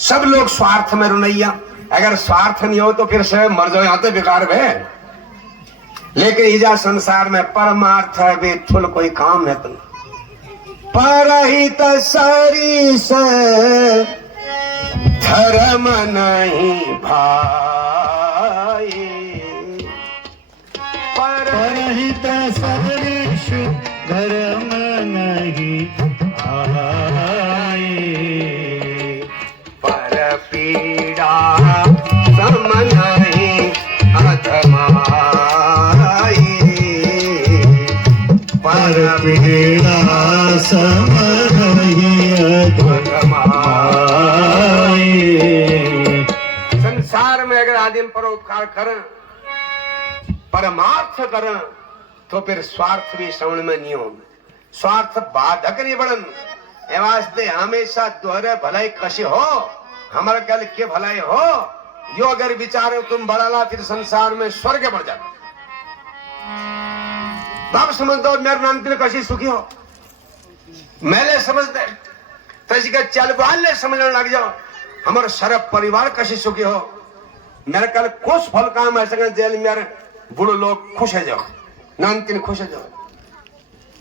सब लोग स्वार्थ में रुनैया अगर स्वार्थ नहीं हो तो फिर से मर जाओ यहाँ तो बेकार है लेकिन इजा संसार में परमार्थ है वे थुल कोई काम है तुम परहित सरी से धर्म नहीं भाई परहित सरिष धर्म नहीं भाई पर पीड़ा सम नहीं अधमाई पर पीड़ा सम नहीं अधमाई संसार में अगर आदमी परोपकार करें परमार्थ करें तो फिर स्वार्थ भी श्रवण में नहीं हो स्वार्थ बाधक नहीं बढ़न ए वास्ते हमेशा दोहरे भलाई कशी हो हमारे कल के भलाई हो यो अगर विचारो तुम बढ़ाला फिर संसार में स्वर्ग बढ़ जाता बाप समझ दो मेरे नाम के कशी सुखी हो मैंने समझ दे तजी का चल बाल समझने लग जाओ हमारे सारा परिवार कशी सुखी हो मेरे कल कुछ फल काम ऐसा जेल मेरे बूढ़े लोग खुश है जाओ नानकिन खुश है जाओ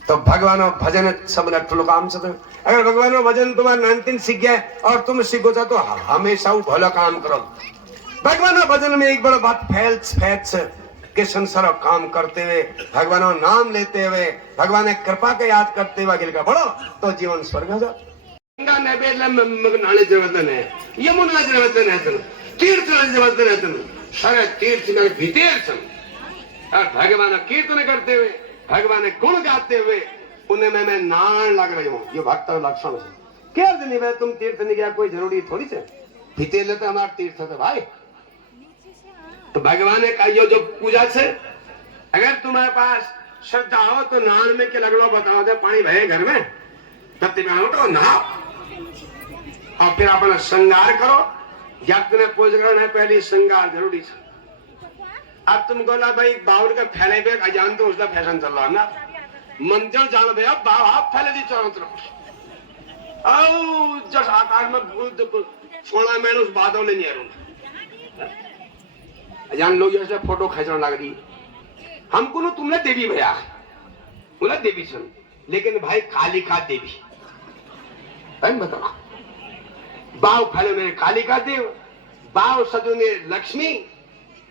तो भगवान भजन सब ठुलो काम से अगर भगवान भजन तुम्हारा नानकिन सीख गया और तुम सीखो चाहो तो हमेशा वो भला काम करो भगवान भजन में एक बड़ा बात फैल के संसार काम करते हुए भगवान नाम लेते हुए भगवान कृपा के याद करते हुए गिर का बढ़ो तो जीवन स्वर्ग हो जाओ गंगा नैवेद्य नाले जरूरत है यमुना जरूरत है तीर्थ जरूरत है सारे तीर्थ भीतर और भगवान कीर्तन करते हुए भगवान गुण गाते हुए उन्हें मैं नान लग रही हूँ ये भक्त लक्षण से क्या नहीं भाई तुम तीर्थ नहीं गया कोई जरूरी थोड़ी से भीतर लेते हमारा तीर्थ है भाई तो भगवान का ये जो पूजा से अगर तुम्हारे पास श्रद्धा हो तो नान में के लगड़ो बताओ दे पानी भरे घर में तब तो नहाओ और फिर अपना श्रृंगार करो जब तुम्हें पूज करना है पहले श्रृंगार जरूरी है अब तुम बोला भाई बाउल का फैले पे अजान तो उसका फैशन चल रहा है ना मंजर जान भैया बाव हाथ फैले दी चारों तरफ आओ जस आकार में सोना मैंने उस बादल नहीं आ अजान लोग जैसे फोटो खींचने लग रही हमको ना तुमने देवी भैया बोला देवी सुन लेकिन भाई कालिका देवी बताओ बाव फैले मेरे कालिका देव बाव सदु ने लक्ष्मी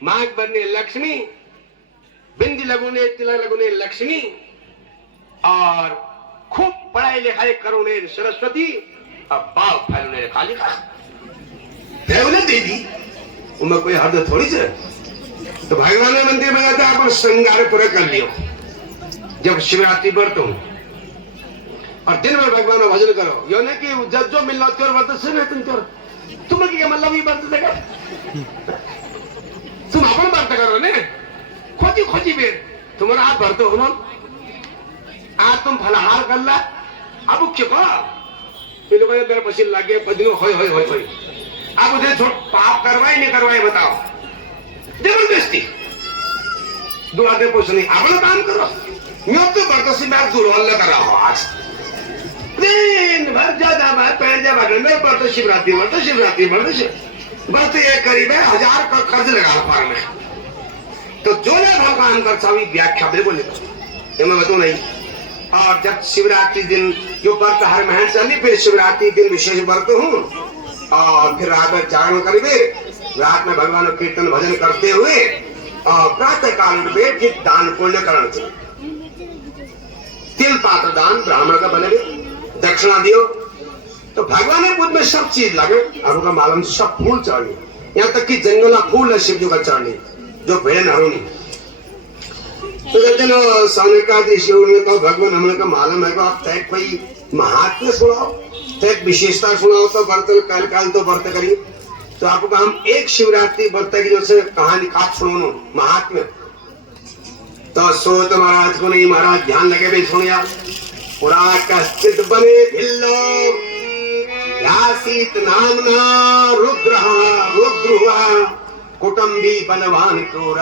माघ बनने लक्ष्मी बिंदी लगुने तिलक लगुने लक्ष्मी और खूब पढ़ाई लिखाई करुणे सरस्वती और बाव फैलने कालिका देवने देवी उनमें कोई हद थोड़ी से। तो भगवान ने मंदिर में जाते आप श्रृंगार पूरा कर लियो जब शिवरात्रि व्रत हो और दिन में भगवान का भजन करो यो नहीं कि जब जो मिलना चोर व्रत से नहीं तुम क्या मतलब ये व्रत देगा तुम अपन व्रत करो ने खोजी खोजी बेर तुम्हारा हाथ व्रत हो ना आज तुम फलाहार कर ला अब क्यों ये लोग मेरे पसीने लग गए बदलो होय होय होय होय अब उधर छोड़ पाप करवाए नहीं करवाए बताओ जबरदस्ती दो आधे कुछ नहीं अपना काम करो मैं तो व्रत से मैं दूर हल्ला कर रहा हूँ आज दिन भर ज्यादा बात पहन जा बात मेरे पर तो शिवरात्रि व्रत ये करीब है 1000 का कर्ज लगा पार में तो जो लोग काम कर चावी व्याख्या बिल्कुल नहीं ये मैं बताऊं नहीं। और जब शिवरात्रि दिन जो व्रत हर महीने चली फिर शिवरात्रि दिन विशेष व्रत हूँ और फिर रात में जागरण करेंगे रात में भगवान कीर्तन भजन करते हुए और प्रातः काल में फिर दान पुण्य करण तिल पात्र दान ब्राह्मण का बने दक्षिणा दियो तो भगवान ने बुद्ध में सब चीज लगे आपका मालूम सब फूल चढ़े यहाँ तक कि जंगला फूल है शिव जी का चढ़ने जो भेड़ नरोनी तो कहते ना सामने का शिव ने कहा भगवान हमने का मालूम है कि आप तय कोई महात्म्य सुनाओ तय विशेषता सुनाओ तो व्रत काल काल तो व्रत करिए तो आपको हम एक शिवरात्रि व्रत की जो से कहानी खाप सुनो महात्म्य तो सोत महाराज को नहीं महाराज ध्यान लगे भी सुनिया पुरा कश्चित बने भिल्लो यासीत नामना रुद्रुआ कुटुंबी बलवान क्रूर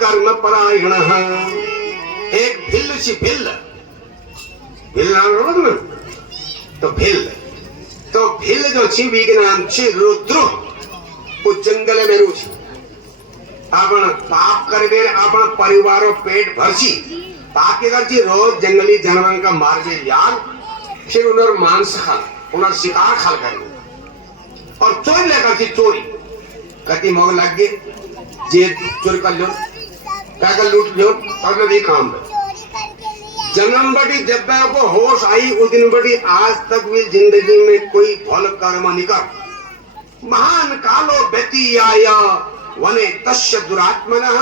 कर्म परायण एक भिल्ल सी भिल्ल नाम तो भिल्ल जो छी वी के नाम छी रुद्र वो जंगल में रूची आपण पाप करबे आपण परिवारो पेट भरसी पाप के करची रोज जंगली जानवर का मार के यार फिर उन्हें मांस खा उन्हें शिकार खाल कर और चोरी लेकर थी चोरी कति मोग लग गए जे चोरी कर लो क्या लूट लो और भी काम है जन्म बड़ी जब को होश आई उस दिन बड़ी आज तक भी जिंदगी में कोई फल कर्म नहीं कर महान कालो व्यती आया वने तस्य दुरात्मना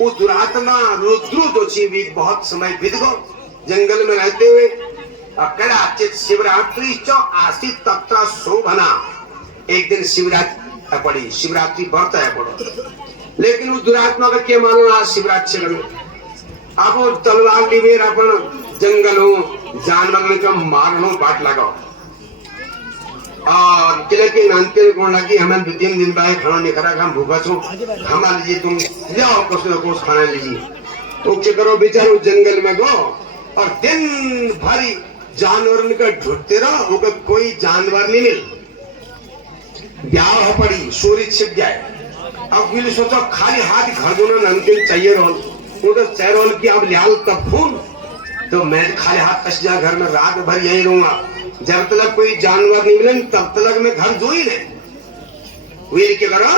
वो दुरात्मा रुद्र दोषी भी बहुत समय बीत गो जंगल में रहते हुए कदाचित शिवरात्रि चो आसित तत्र शोभना एक दिन शिवरात्रि पड़ी शिवरात्रि व्रत है पड़ो लेकिन उस दुरात्मा का क्या मानो आज शिवरात्रि लगे आप तलवार लिवेर अपन जंगलों जानवर का मारनो बाट लगाओ और किले के नानते कौन लगी हमें 2-3 दिन बाद खाना नहीं करा हम भूखा छो हमारे लीजिए तुम जाओ कुछ न कुछ खाना लीजिए तो क्या करो बेचारे जंगल में गो और दिन भरी जानवर का ढूंढते रहो वो कोई जानवर नहीं मिल ब्याह पड़ी सूर्य छिप जाए अब बिल सोचो खाली हाथ घर दोनों नमकीन चाहिए रोल वो तो चैरोल की अब लियाल तब फोन तो मैं खाली हाथ कस जा घर में रात भर यही रहूंगा जब तक कोई जानवर नहीं मिले तब तक मैं घर जो ही नहीं क्या करो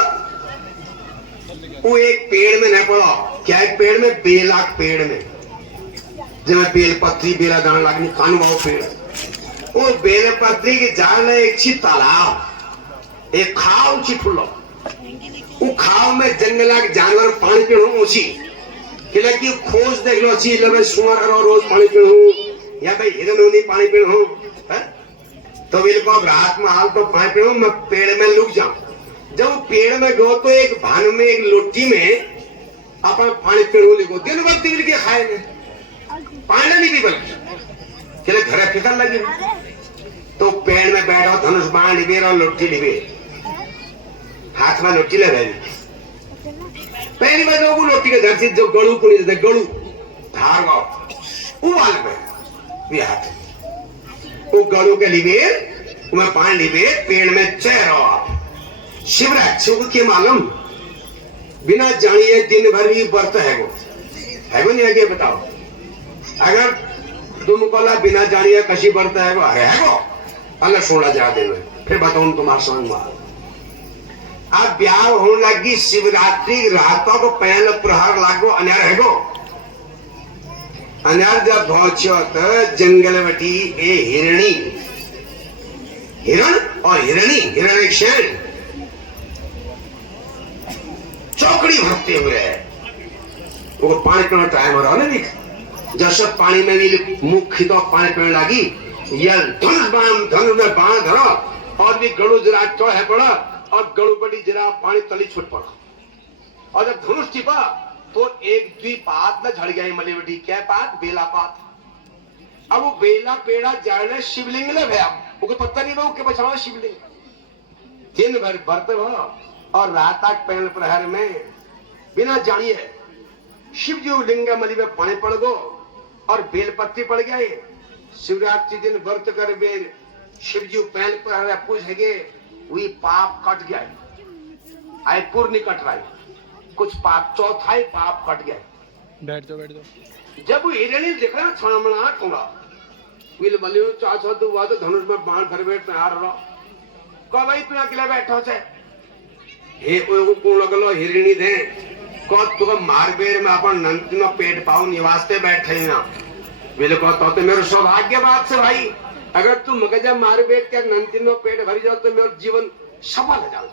वो एक पेड़ में नहीं पड़ो क्या एक पेड़ में बेला पेड़ में जब बेल पत्री बेला दाना लगनी कानवाओ पेड़ वो बेल पत्री के जान एक छी तालाब एक खाओ छी फुलो वो खाओ में जंगला के जानवर पानी पीणो ऊंची कि खोज देख लो छी लगे सुअर करो रोज पानी पीणो या भाई हिरन नहीं पानी पीणो तो को रात में हाल तो पानी पीणो मैं पेड़ में लुक जाऊं जब पेड़ में गो तो एक भान में एक लोटी में अपन पानी पीणो लिखो दिन भर तिल के खाए में पानी नहीं पी बल्कि घर फिकर लगी तो पेड़ में बैठो धनुष बाण लिबे और लोटी लिबे हाथ में लोटी ले पहली बार वो लोटी के घर से जो गड़ू को नहीं गड़ू धार गाओ उबाल पे हाथ वो गड़ू के लिबे मैं पानी लिबे पेड़ में चेहरो आप शिवरात्रि को क्या मालूम बिना जानिए दिन भर भी व्रत है वो नहीं आगे बताओ अगर तुम बोला बिना जानिए कशी व्रत है वो अल्लाह सोना जा दे फिर बताऊं तुम्हारा संग अब ब्याह होने लगी शिवरात्रि रातों को पहले प्रहर लागो अन्यार है गो अन्यार जब पहुंचो तो जंगल बटी ए हिरणी हिरण और हिरणी हिरण्यक्षण चौकड़ी भरते हुए वो पानी पीने टाइम हो रहा है ना जैसे पानी में भी मुख खितो पानी पीने लगी ये धनुष में बाण धरो और भी गणु जरा तो है पड़ा और गणु बड़ी जरा पानी तली छुट पड़ा और जब धनुष टिपा तो एक द्वीपात में झड़ गया मली बेटी क्या पात बेला पात अब वो बेला पेड़ा जड़ने शिवलिंग ले भैया वो पता नहीं वो के बचाओ शिवलिंग दिन भर बरते हो और रात तक पहले प्रहर में बिना जानिए शिवजी लिंग मली में पानी पड़ गो और बेलपत्ती पड़ गए शिवरात्रि दिन व्रत कर बेर शिवजी पहल प्रहर पूछेगे वही पाप कट गया आय पूर्ण नहीं कट रहा कुछ पाप चौथाई पाप कट गया बैठ जाओ जब वो हिरणी देख रहा छणमणा टूंगा विल बलियो चाचा तू वाद धनुष में बाण धर बैठ तैयार रहो को भाई तू अकेले बैठो छे हे ओ कोण लगलो हिरणी दे को तू मार बेर में अपन नंदनो पेट पाऊ निवासते बैठे ना विल को तो मेरा सौभाग्य बात से भाई अगर तू मगजा मार बेट के नंदनो पेट भरी जाओ तो मेरा जीवन सफल हो जाओ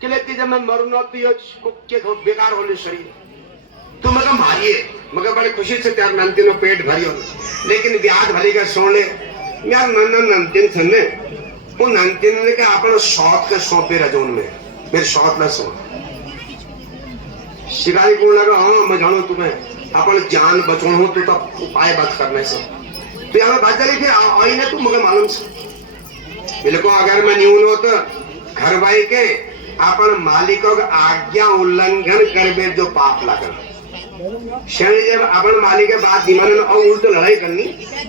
कि जब मैं मरूंगा तो ये के बेकार होने शरीर तू मगर मारिए मगर बड़े खुशी से त्यार नंदनो पेट भरी हो लेकिन ब्याज भरी का सोने यार नंदन थने वो नंदन ने का अपन शौक के सौंपे रजोन में मेरे शौक ना सो शिकारी को लगा हाँ मैं जानू तुम्हें अपन जान बचाना हो तो तब उपाय बात करने से तो यहाँ बात चली फिर आई ना तू मगर मालूम से बिल्कुल अगर मैं न्यून हो तो घर भाई के अपन मालिकों का आज्ञा उल्लंघन कर जो पाप लगन शनि जब अपन मालिक के बात दिमाग में और उल्ट लड़ाई करनी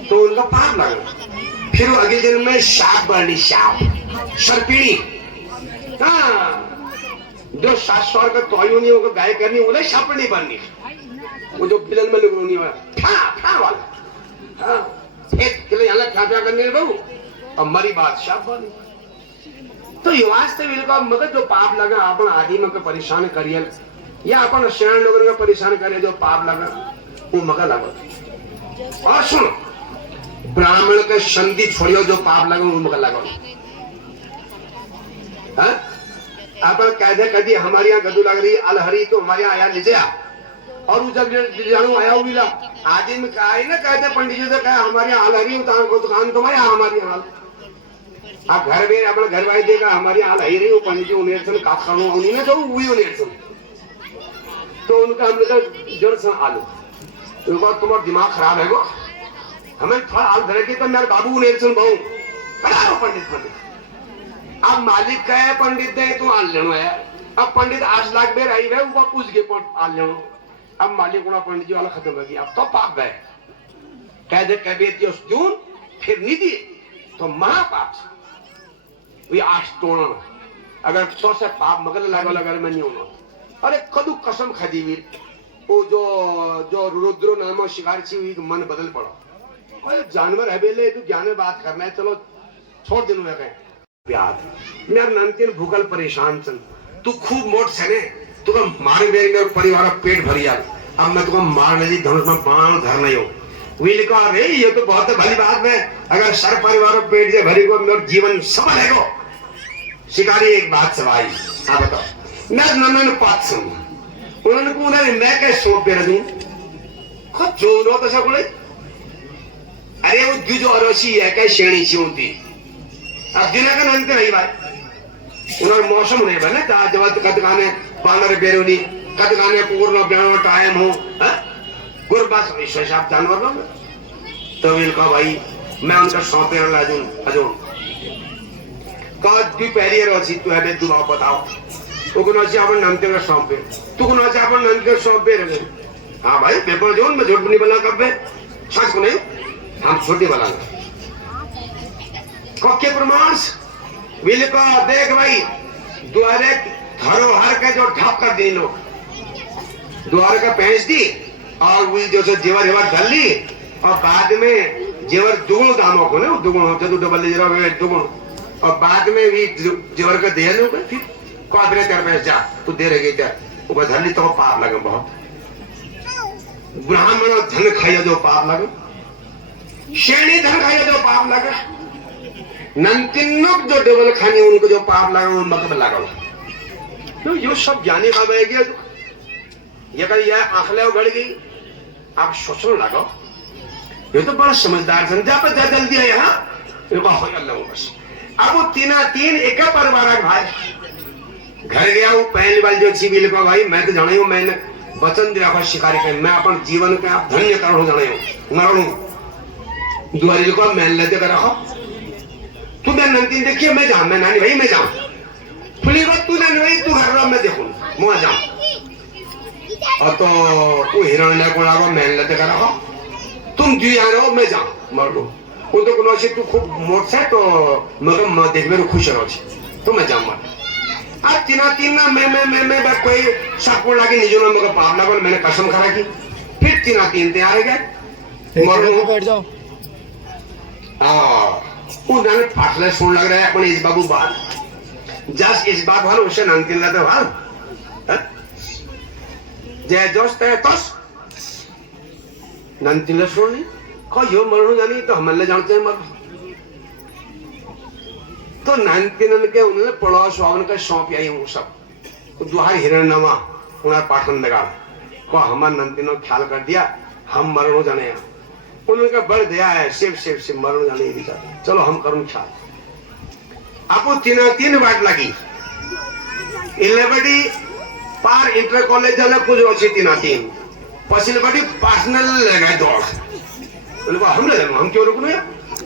तो उनका पाप लगन फिर वो अगले दिन में शाप बढ़नी शाप सर्पिणी हाँ जो शास्त्र का तोयुनियों को गाय करनी उन्हें शाप नहीं बननी वो जो बिलन में लगनी वाला वाला हाँ एक किले यहाँ खाचा करने बहु और मरी बात शाप बनी तो युवास्ते का मगर जो पाप लगा अपन आदि में परेशान करिए या अपन शरण लोगों को परेशान करे जो पाप लगा वो मगर लगा और सुनो ब्राह्मण के संधि छोड़ियो जो पाप लगा वो मगर लगा अपन कहते कभी हमारे यहाँ गदू लग रही अलहरी तो हमारे यहाँ आया लीजिए और जब जानू आया हुआ आदि में कहा ना कहते पंडित जी से कहा हमारे यहाँ अलहरी दुकान तुम्हारे यहाँ हमारे यहाँ आप घर में अपना घर वाई देगा हमारे हाल आई रही हो पंडित जी उन्हें का खानो उन्हीं तो हुई उन्हें तो उनका हमने तो जड़ से आलू तो बात तुम्हारा दिमाग खराब है वो हमें थोड़ा हाल धरेगी तो मेरे बाबू उन्हें बहु पंडित अब मालिक कहे पंडित दे तू आल लेनो है अब पंडित 8 लाख बेर आई है वो पूछ के आल लेनो अब मालिक उड़ा पंडित जी वाला खत्म हो गया अब तो पाप है कह दे कभी जून फिर निधि तो महापाप वी आष्टोण अगर 100 से पाप मगर लगा मैं नहीं होना अरे कदू कसम खादी वीर वो जो रुद्रो नामो शिकार छी मन बदल पड़ो अरे जानवर है बेले तू ज्ञान में बात करना है चलो छोड़ दिन में कहे प्याद मेरा नंदन भूखल परेशान चल तू खूब मोट सने तू मारे मेरे परिवार पेट भरिया अब मैं तुमको मारने दी धनुष में बाण धर नहीं हो वील का अरे ये तो बहुत भली बात है अगर सर परिवार पेट से भरी को मेरा जीवन सफल है को शिकारी एक बात सवाई आप बताओ मैं नंदन पात सुन उन्होंने को मैं कैसे सौंप दे रही खुद जो नो तो सब अरे वो द्विजो अरोसी है क्या श्रेणी सी होती अब दिन का नंद नहीं भाई उन्होंने मौसम नहीं बने जब कदगाने बानर बेरोनी कदगाने पूर्ण ब्याह टाइम हो गुरबास विश्वास आप जानवर लो तो इनका भाई मैं उनका सौंपे अजून कद भी पहली रोची तू है दुबाव बताओ तो कुछ अपन नंद का सौंपे तू कुछ अपन नंद का सौंपे रहे हाँ भाई पेपर जो मैं झूठ नहीं बना कर सच को नहीं हम छोटी बना के प्रमाण विल को देख भाई द्वारे धरोहर का जो ढप कर दी लोग द्वार का पहच दी और वो जो जेवर हेवर डाल ली और बाद में जेवर दुगुण दामों को ना दुगुण होते तो डबल जेवर दुगुण और बाद में भी जेवर का दे लो फिर कौन तेरे पैसे जा तू दे रही क्या वो धरली तो पाप लगे बहुत ब्राह्मण धन खाइए जो पाप लगे शेणी धन खाइए जो पाप लगे नंतिनुक जो डेवल खानी उनको जो पाप लगा उन मतलब लगा तो ये सब जाने का बैग ये कर यह आंखले उगड़ गई आप सोचने लगो ये तो बड़ा समझदार संध्या पर जा जल्दी है यहाँ अल्लाह बस अब वो तीन एक परिवार भाई घर गया वो पहली बार जो सिविल को भाई मैं तो जाना हूँ मैंने वचन दिया शिकारी का मैं अपन जीवन का आप धन्य करण जाना हूँ मरणू दुआरी को मैं लेते कर रखो तू मैं नंदी देखिए मैं जाऊं मैं नानी भाई मैं जाऊं खुली बात तू नानी भाई तू घर रहा मैं देखूं मैं जाऊं और तो तू हिरण को लागो मैं लेते कर रखो तुम जी आ रहे हो मैं जाऊं मर लो वो तो कोनो से तू खूब मोट से तो मगर मैं देख मेरे खुश रहो तो मैं जाऊं मर आज तीन ना मैं कोई साकुड़ लागे निजो ना मगर पाप लगा मैंने कसम खा की फिर तीन तैयार हो गए मर लो बैठ जाओ उन्होंने फाटले सुन लग रहा है अपने इस बाबू बात जस इस बात वाले उसे नंतिन लाते वाल जय दोस्त है तोस नंतिन ला सुन को यो मरणो जानी तो हम ले जानते हैं मर तो नंतिन के उन्होंने पड़ोस वावन का सौंप आई हूँ सब तो दुहार हिरण नवा उन्हें पाठन लगा को हमारे नंतिन ने ख्याल कर दिया हम मरणो जाने उनका बड़ दया है शिव मरण जाने की चाहते चलो हम करूं ख्याल आपको तीन वाट लगी 11 पार इंटर कॉलेज जाना कुछ अच्छी तीन पसील बड़ी पर्सनल लगा दौड़ हम ले हम क्यों रुकने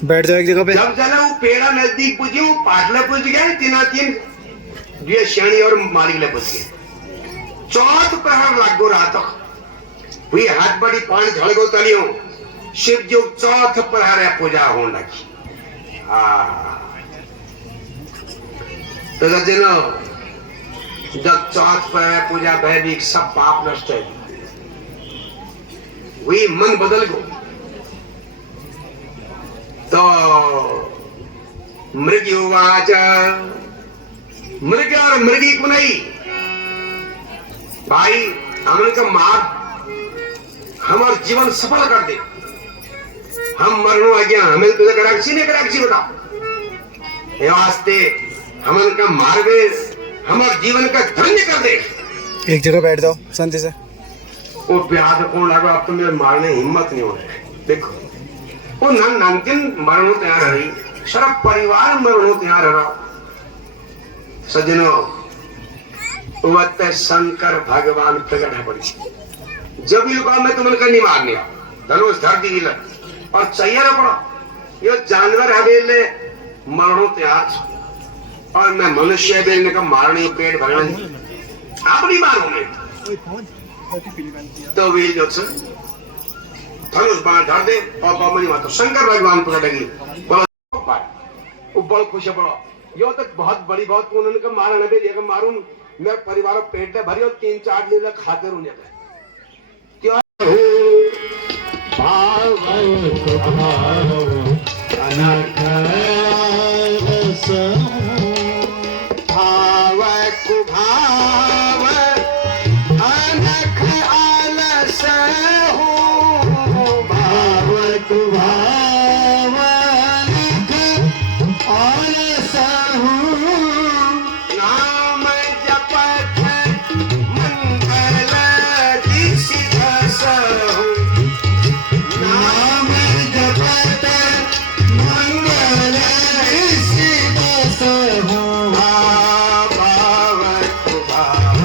बैठ जाओ एक जगह पे जब जाना वो पेड़ा नजदीक पूछी वो पाटला पूछ गया तीन ये शनि और मालिक ले पूछ गए चौथ प्रहर लागो रात हुई हाथ बड़ी पानी झड़ गो तलियों शिव जो चौथ प्रहर है पूजा होने लगी तो जब चौथ प्रहर पूजा वैदिक सब पाप नष्ट है वही मन बदल गो तो मृग्युवाच मृग और मृगी को नहीं भाई हमन का मार हमारा जीवन सफल कर दे हम मरणों आ गया हमें तुझे कराक्षी नहीं कराक्षी बताओ ये वास्ते हमन का मार्गे हमारे जीवन का धन्य कर दे एक जगह बैठ जाओ शांति से वो प्यार कौन लगा अब तो मेरे मारने हिम्मत नहीं हो रही देखो वो नंतिन मरणों तैयार रही सारा परिवार मरणों तैयार रहा सज्जनों वत शंकर भगवान प्रकट है पड़ी जब ये कहा मैं तुम्हें नहीं मारने धनुष धर दी और चाहिए ना पड़ा ये जानवर हवेले मरणों तैयार और मैं मनुष्य बेलने का मारने पेट भरने आप नहीं मारोगे तो वील जो धनुष बाण धर दे और बामनी माता शंकर भगवान पकड़ेगी बड़ा खुश है बड़ा यो तक बहुत बड़ी बात उन्होंने कहा मारा नबे लेकर मारूं मेरे परिवार पेट में भरी और 3-4 दिन तक खाते रहने क्या भाव अनख रस भाव कुभाव अनख आलस हो भाव कुभाव अनख आलस हो नाम जपत मंगल दिशि दस हो नाम जपत मंगल ऋषि दस हो भाव कुभाव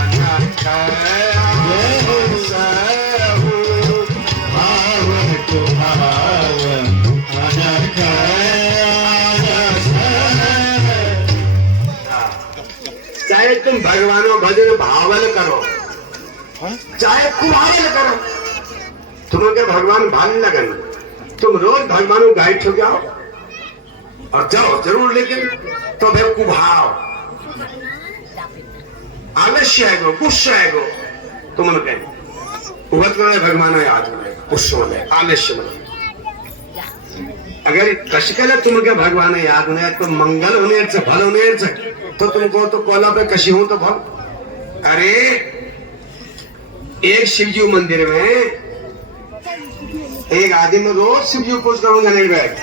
अनख आलस हो भाव कुभाव अनख आलस चाहे तुम भगवानों भजन भावल करो चाहे कुभावल करो तुम्हें भगवान भान लगन तुम रोज भगवान गाइड हो जाओ और जाओ जरूर लेकिन तो भाई कुभाव आलस्य है गो गुस्सा है गो तुम कह भगवान याद हो गुस्सा आलस्य अगर कश केलं तुमगे भगवान याद नहीं तो मंगल होने से भल होने से तो तुमको तो कोला पे कशी हूं तो भल। अरे एक शिवजी मंदिर में एक आदमी रोज शिवजी पूछ करूंगा नहीं बैठ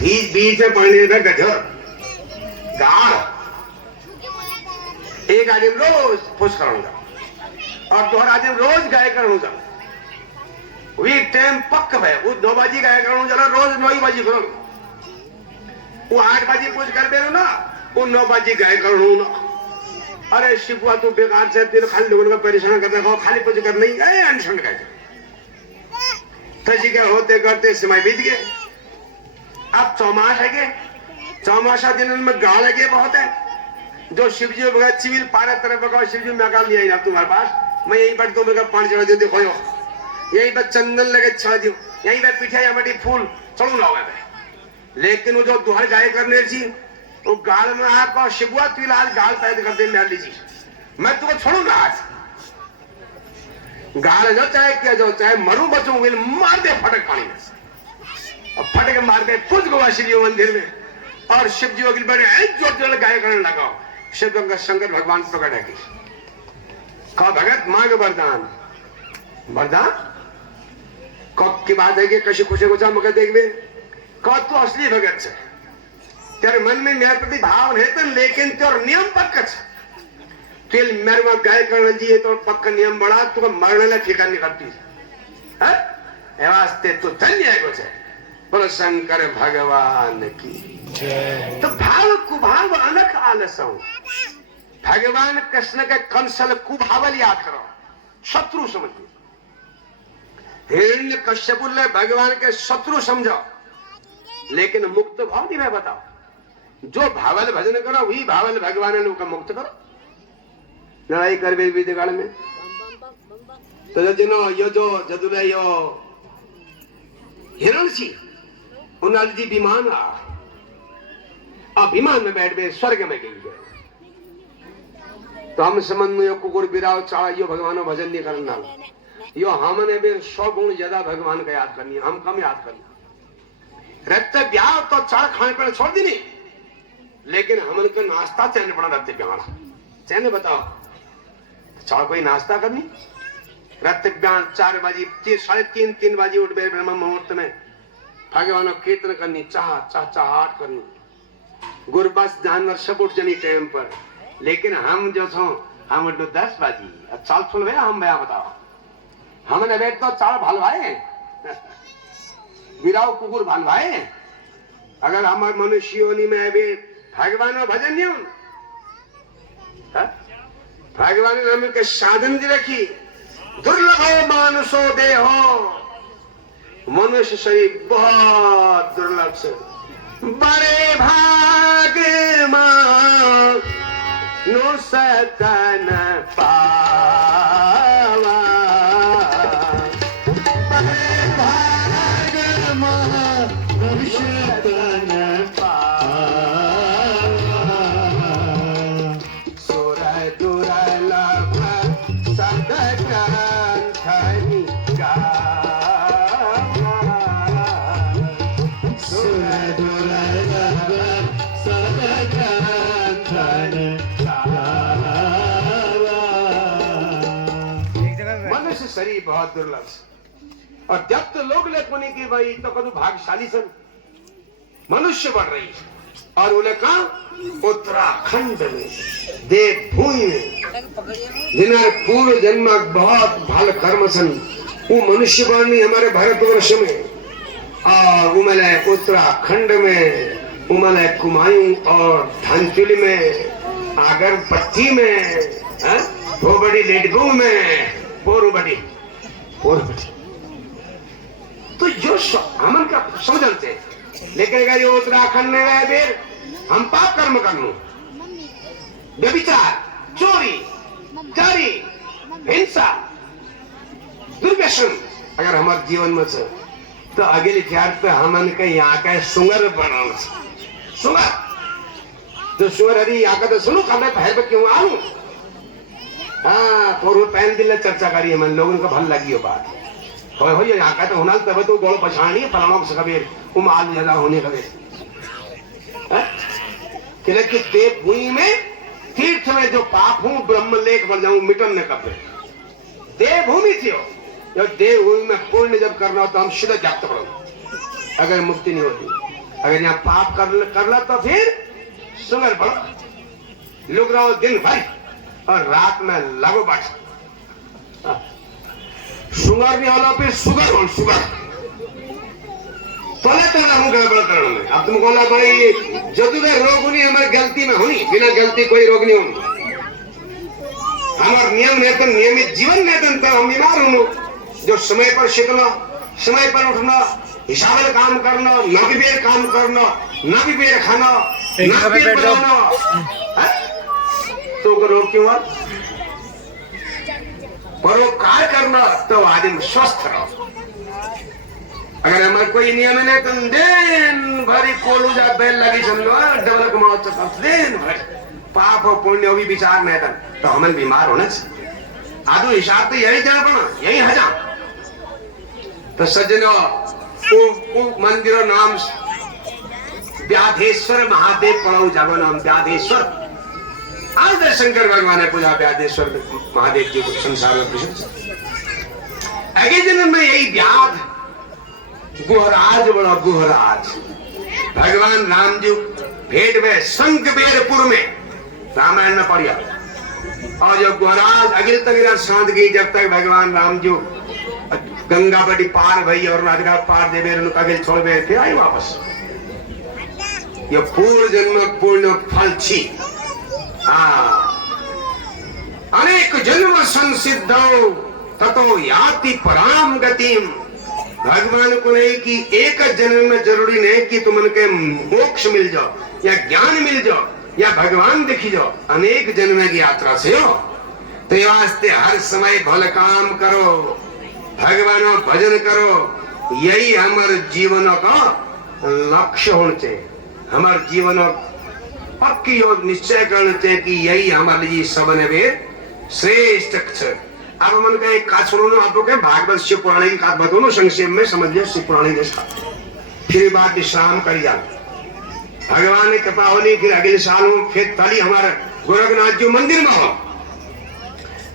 बीच में पानी में गधर गाड़ एक आदमी रोज पूछ करूंगा और दोहरा आदमी रोज गाय करूंगा वी टाइम पक्क है वो 9 बजे गाय करूँ चलो रोज 9 बजे करो वो 8 बजे पूछ कर दे ना वो 9 बजे गाय करूँ ना। अरे शिपुआ तू बेकार से तेरे खाली लोगों का परेशान करना खाओ खाली पूछ कर नहीं गए अनशन का तजी के होते करते समय बीत गए। अब चौमास है के चौमासा दिन में गाड़ है बहुत है जो शिवजी वगैरह चिविल पारे तरह बगा शिवजी में गाल लिया तुम्हारे पास मैं यही पर तुम पानी चढ़ा दे देखो यही पर चंदन लगे छा दियो यही पर पीठे या बड़ी फूल चढ़ू लाओ लेकिन वो जो दुहर गाय करने जी वो गाल में आ शिबुआ तू आज गाल पैद कर दे मैं लीजिए मैं तुमको छोड़ू ना आज गाल जो चाहे क्या जो चाहे मरू बचूंगी मार दे फटक पानी में और फटक मार दे कुछ गोवा शिव मंदिर में और शिव जी वकील बड़े जोर गाय करने लगाओ शिव शंकर भगवान प्रकट है कहा भगत मांग वरदान वरदान कब की बात है कि कशी खुशी कुछ मगर देखिए कब तो असली भगत है तेरे मन में मेरे प्रति भाव नहीं तो लेकिन तेरे नियम पक्का तेल मेरे वहां गाय करना चाहिए तो पक्का नियम बड़ा तो मरने लग ठिकान नहीं करती है वास्ते तो धन्य है कुछ बोलो शंकर भगवान की तो भाव कुभाव अलग आलस भगवान कृष्ण के कंसल कुभावल याद करो शत्रु समझिए हिरण्य कश्यप ने भगवान के शत्रु समझो लेकिन मुक्त भाव नहीं मैं बताओ जो भावल भजन करो वही भावल भगवान लोग का मुक्त करो लड़ाई कर बीतकाल में तो जिनो यो जो जदुले यो हिरण सी उन्हें जी विमान विमान में बैठ गए स्वर्ग में गई तो हम संबंध यो कुकुर बिराव चाड़ा यो भगवान भजन नहीं करना यो हमने भी 100 गुण ज्यादा भगवान का याद करनी हम कम याद करना रखते ब्याह तो चार खाने पर छोड़ दी नहीं लेकिन हमन को नाश्ता चैन पड़ा रखते ब्याह चैन बताओ चार कोई नाश्ता करनी रखते ब्याह 4 बजे 3:30 बजे उठ गए ब्रह्म मुहूर्त में भगवान कीर्तन करनी चाहट करनी गुरबस जानवर सब उठ जानी टाइम पर लेकिन हम जो सो हम उठ 10 बजे चाल सुन भैया हम भैया बताओ हमने बैठ तो चार भालवाए बिराव कुकुर भालवाए अगर हमारे मनुष्यों में भी भगवान भजन नहीं भगवान ने हमें के साधन दी रखी दुर्लभ मानुषो देहो मनुष्य शरीर बहुत दुर्लभ से बड़े भाग नो सकन पावा बड़े भाग मनुष्य तन सुर दुर्लभ सदग्रंथनि सुर दुर्लभ सदग्रंथनि मनुष्य शरीर बहुत दुर्लभ और जब तो लोग लेखनी की भाई तो कदू भाग्यशाली सन मनुष्य बढ़ रही और उन्हें कहा उत्तराखंड में देवभूमि में जिन्हें पूर्व जन्म बहुत भाल कर्म सन वो मनुष्य बढ़नी हमारे भारतवर्ष में और उमले उत्तराखंड में उमले कुमायूं और धानचुली में आगरपट्टी में भोबड़ी लेडगू में पोरबड़ी तो जो हमन का समझते लेकिन अगर ये उत्तराखंड में रहे फिर हम पाप कर्म कर लू व्यभिचार चोरी जारी हिंसा दुर्व्यसन अगर हमारे जीवन में से तो अगले ख्याल पे हमन के यहाँ का सुंगर बनाना सुंगर तो सुंगर हरी यहाँ का तो सुनो खबर पहल पे क्यों आऊं हाँ पूर्व पहन दिल चर्चा करी मन लोगों को भल लगी हो बात हो ये यहाँ का तो होना तब तो गोल पछाड़ी फलाना से कबीर उमाल ज्यादा होने लगे कि देव भूमि में तीर्थ में जो पाप हूं ब्रह्म लेख बन जाऊं मिटन न कब देवभूमि थी जब देवभूमि में पुण्य जब करना हो तो हम सीधे जागते पड़ो अगर मुक्ति नहीं होती अगर यहाँ पाप कर ला तो फिर सुगर पड़ो लुक रहो दिन भर और रात में लगो बाट शुगर नहीं होला फिर शुगर हो शुगर तोले तो ना हूँ गड़बड़ करने में अब तुम बोला भाई जदू में रोग नहीं हमारी गलती में होनी बिना गलती कोई रोग नहीं होनी हमारा नियम है तो नियमित जीवन है तो हम बीमार हूँ जो समय पर सीखना समय पर उठना हिसाब से काम करना न भी बेर काम करना न भी बेर खाना न भी बेर बनाना तो रोग क्यों हुआ परोपकार करना तो आदमी स्वस्थ रहो अगर हमारे कोई नियम नहीं तो दिन भरी कोलू जा बैल लगी समझो डबल कमाओ दिन भर पाप और पुण्य भी विचार नहीं था तो हमें बीमार होना चाहिए आदू हिसाब तो यही जाना पड़ा यही हजाम तो सज्जनों मंदिरों नाम व्याधेश्वर महादेव पढ़ो जागो नाम व्याधेश्वर आज शंकर भगवान ने पूजा व्याधेश्वर महादेव जी को संसार में प्रसिद्ध अगले जन्म में यही व्याध गुहराज बड़ा गुहराज भगवान राम जी भेंट में शंखबेरपुर में रामायण में पढ़िया और जब गुहराज अगिल तक शांत गई जब तक भगवान राम जी गंगा बड़ी पार भई और राजगा पार देवे अगिल छोड़ गए फिर आई वापस ये पूर्ण जन्म पूर्ण फल छी अनेक जन्म संसिद्ध ततो याति पराम गतिम भगवान को नहीं कि एक जन्म में जरूरी नहीं कि तुम उनके मोक्ष मिल जाओ या ज्ञान मिल जाओ या भगवान दिखी जाओ अनेक जन्म की यात्रा से हो तो ये वास्ते हर समय भल काम करो भगवान भजन करो यही हमारे जीवन का लक्ष्य होना चाहिए हमारे जीवन पक्की योग निश्चय करना चाहिए कि यही हमारे लिए सबने वे श्रेष्ठ अब मन का एक काज सुनो आप लोग भागवत शिव पुराणी की बात बताओ संक्षेप में समझ लिया शिव पुराणी जैसा फिर बात विश्राम कर जा भगवान ने कृपा होनी फिर अगले साल फिर तली हमारे गोरखनाथ जी मंदिर में हो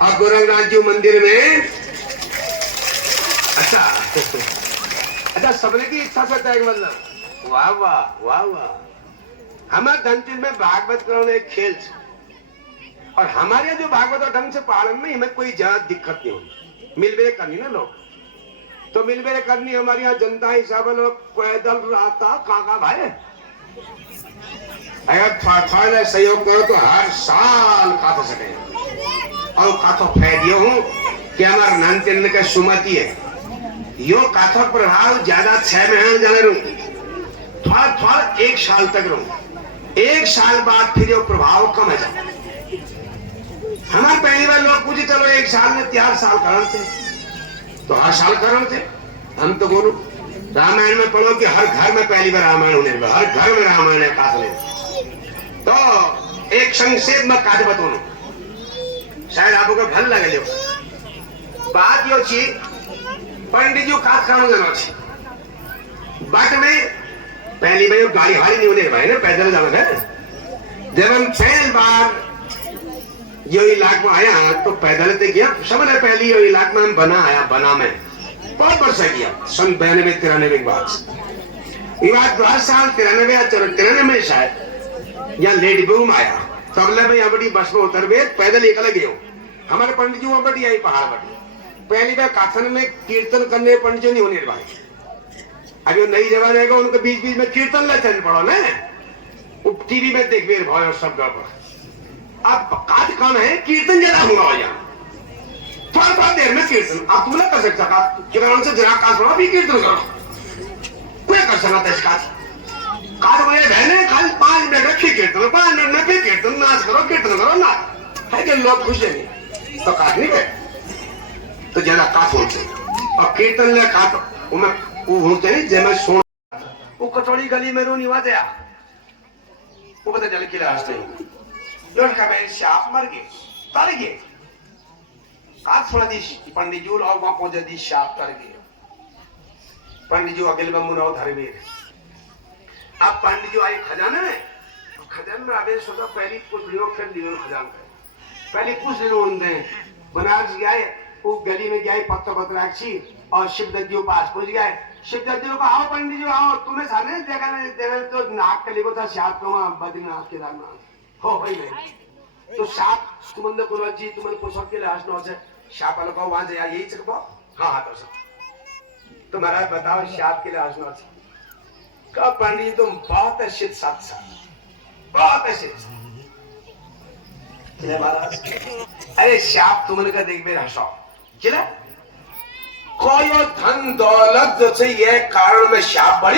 अब गोरखनाथ जी मंदिर में अच्छा सबने की इच्छा से तय मतलब वाह वाह वाह वाह हमारे धनचिल में भागवत करो एक खेल और हमारे यहाँ जो भागवत ढंग से पालन में हमें कोई ज्यादा दिक्कत नहीं होगी मिलबेरे करनी ना लोग तो मिलबेरे करनी हमारे यहाँ जनता हिसाब लोग पैदल रहता काका भाई अगर थोड़ा सहयोग करो तो हर साल काट सके और काथो फैदियो हूँ कि हमारे नानचंद का सुमति है यो काथो प्रभाव ज्यादा 6 महीने जाने रहूं थोड़ा एक साल तक रहूं एक साल बाद फिर यो प्रभाव कम है जाए हमारे पहली बार लोग पूछे चलो एक साल में 4 साल करण थे तो हर साल करण थे हम तो बोलो रामायण में पढ़ो कि हर घर में पहली बार रामायण होने लगा हर घर में रामायण है काट तो एक संक्षेप में काट बताओ शायद आपको भल लगे बात यो छी पंडित जी काट खानो जाना छी बाट में पहली बार गाड़ी हाड़ी नहीं होने भाई ना पैदल जाना है जब हम पहली बार यो इलाक में आया तो पैदल ते गया समझ पहली यो इलाक में हम बना में बहुत वर्ष गया सन 92-93 के बाद ये बात 10 साल 93 या 93 में शायद या लेडी बूम आया तब ले मैं बड़ी बस में उतर गए पैदल निकल गए हमारे पंडित जी वहां बड़ी आई पहाड़ पर पहली बार काथन में कीर्तन करने पंडित जी नहीं होने भाई अभी नई जगह रहेगा उनके बीच बीच में कीर्तन ले चल पड़ो ना टीवी में देख बेर भाई और सब गड़बड़ अब काज कौन है कीर्तन ज्यादा हुआ हो यहाँ थोड़ा देर में कीर्तन आप तुम कर सकता किरण से जरा काज पढ़ो भी कीर्तन करो कोई कर सकता है काज काज बोले बहने कल 5 मिनट रखी कीर्तन 5 मिनट में फिर कीर्तन नाच करो कीर्तन करो ना है कि लोग खुश है तो काज नहीं गए तो ज्यादा काज होते और कीर्तन ले काज वो होते नहीं जैसे सोन वो कटोरी गली में रो निवास आया वो पता चले किला रास्ते लड़का भाई शाप मर गए तर गए काज थोड़ा दी पंडित जी और वहां पहुंचे दी शाप तर गए पंडित जी अकेले बम्बू ना धारे भी अब पंडित जी आई खजाने में, खजाने में आदेश होता पहली कुछ दिनों फिर दिनों खजान का पहले कुछ दिन उनने बनारस गए, वो गली में गए पत्थर पत्राक्षी और शिवदत्तियों पास पहुंच गए। शिवदत्तियों को आओ पंडित जी आओ, तुम्हें सारे जगह तो नाक कली को था सात को बद्रीनाथ केदारनाथ हो भाई नहीं तो सात तुम्हें को जी तुम्हें पोषक के लिए हंसना हो शाप वालों को वहां जाए यही चक हाँ हाँ तो महाराज बताओ शाप के लिए हंसना हो कहा पंडित जी तुम बहुत अच्छे सत्संग बहुत अच्छे महाराज अरे शाप तुमने का देख मेरा हंसो चले कोई धन दौलत जैसे ये कारण में शाप बड़ी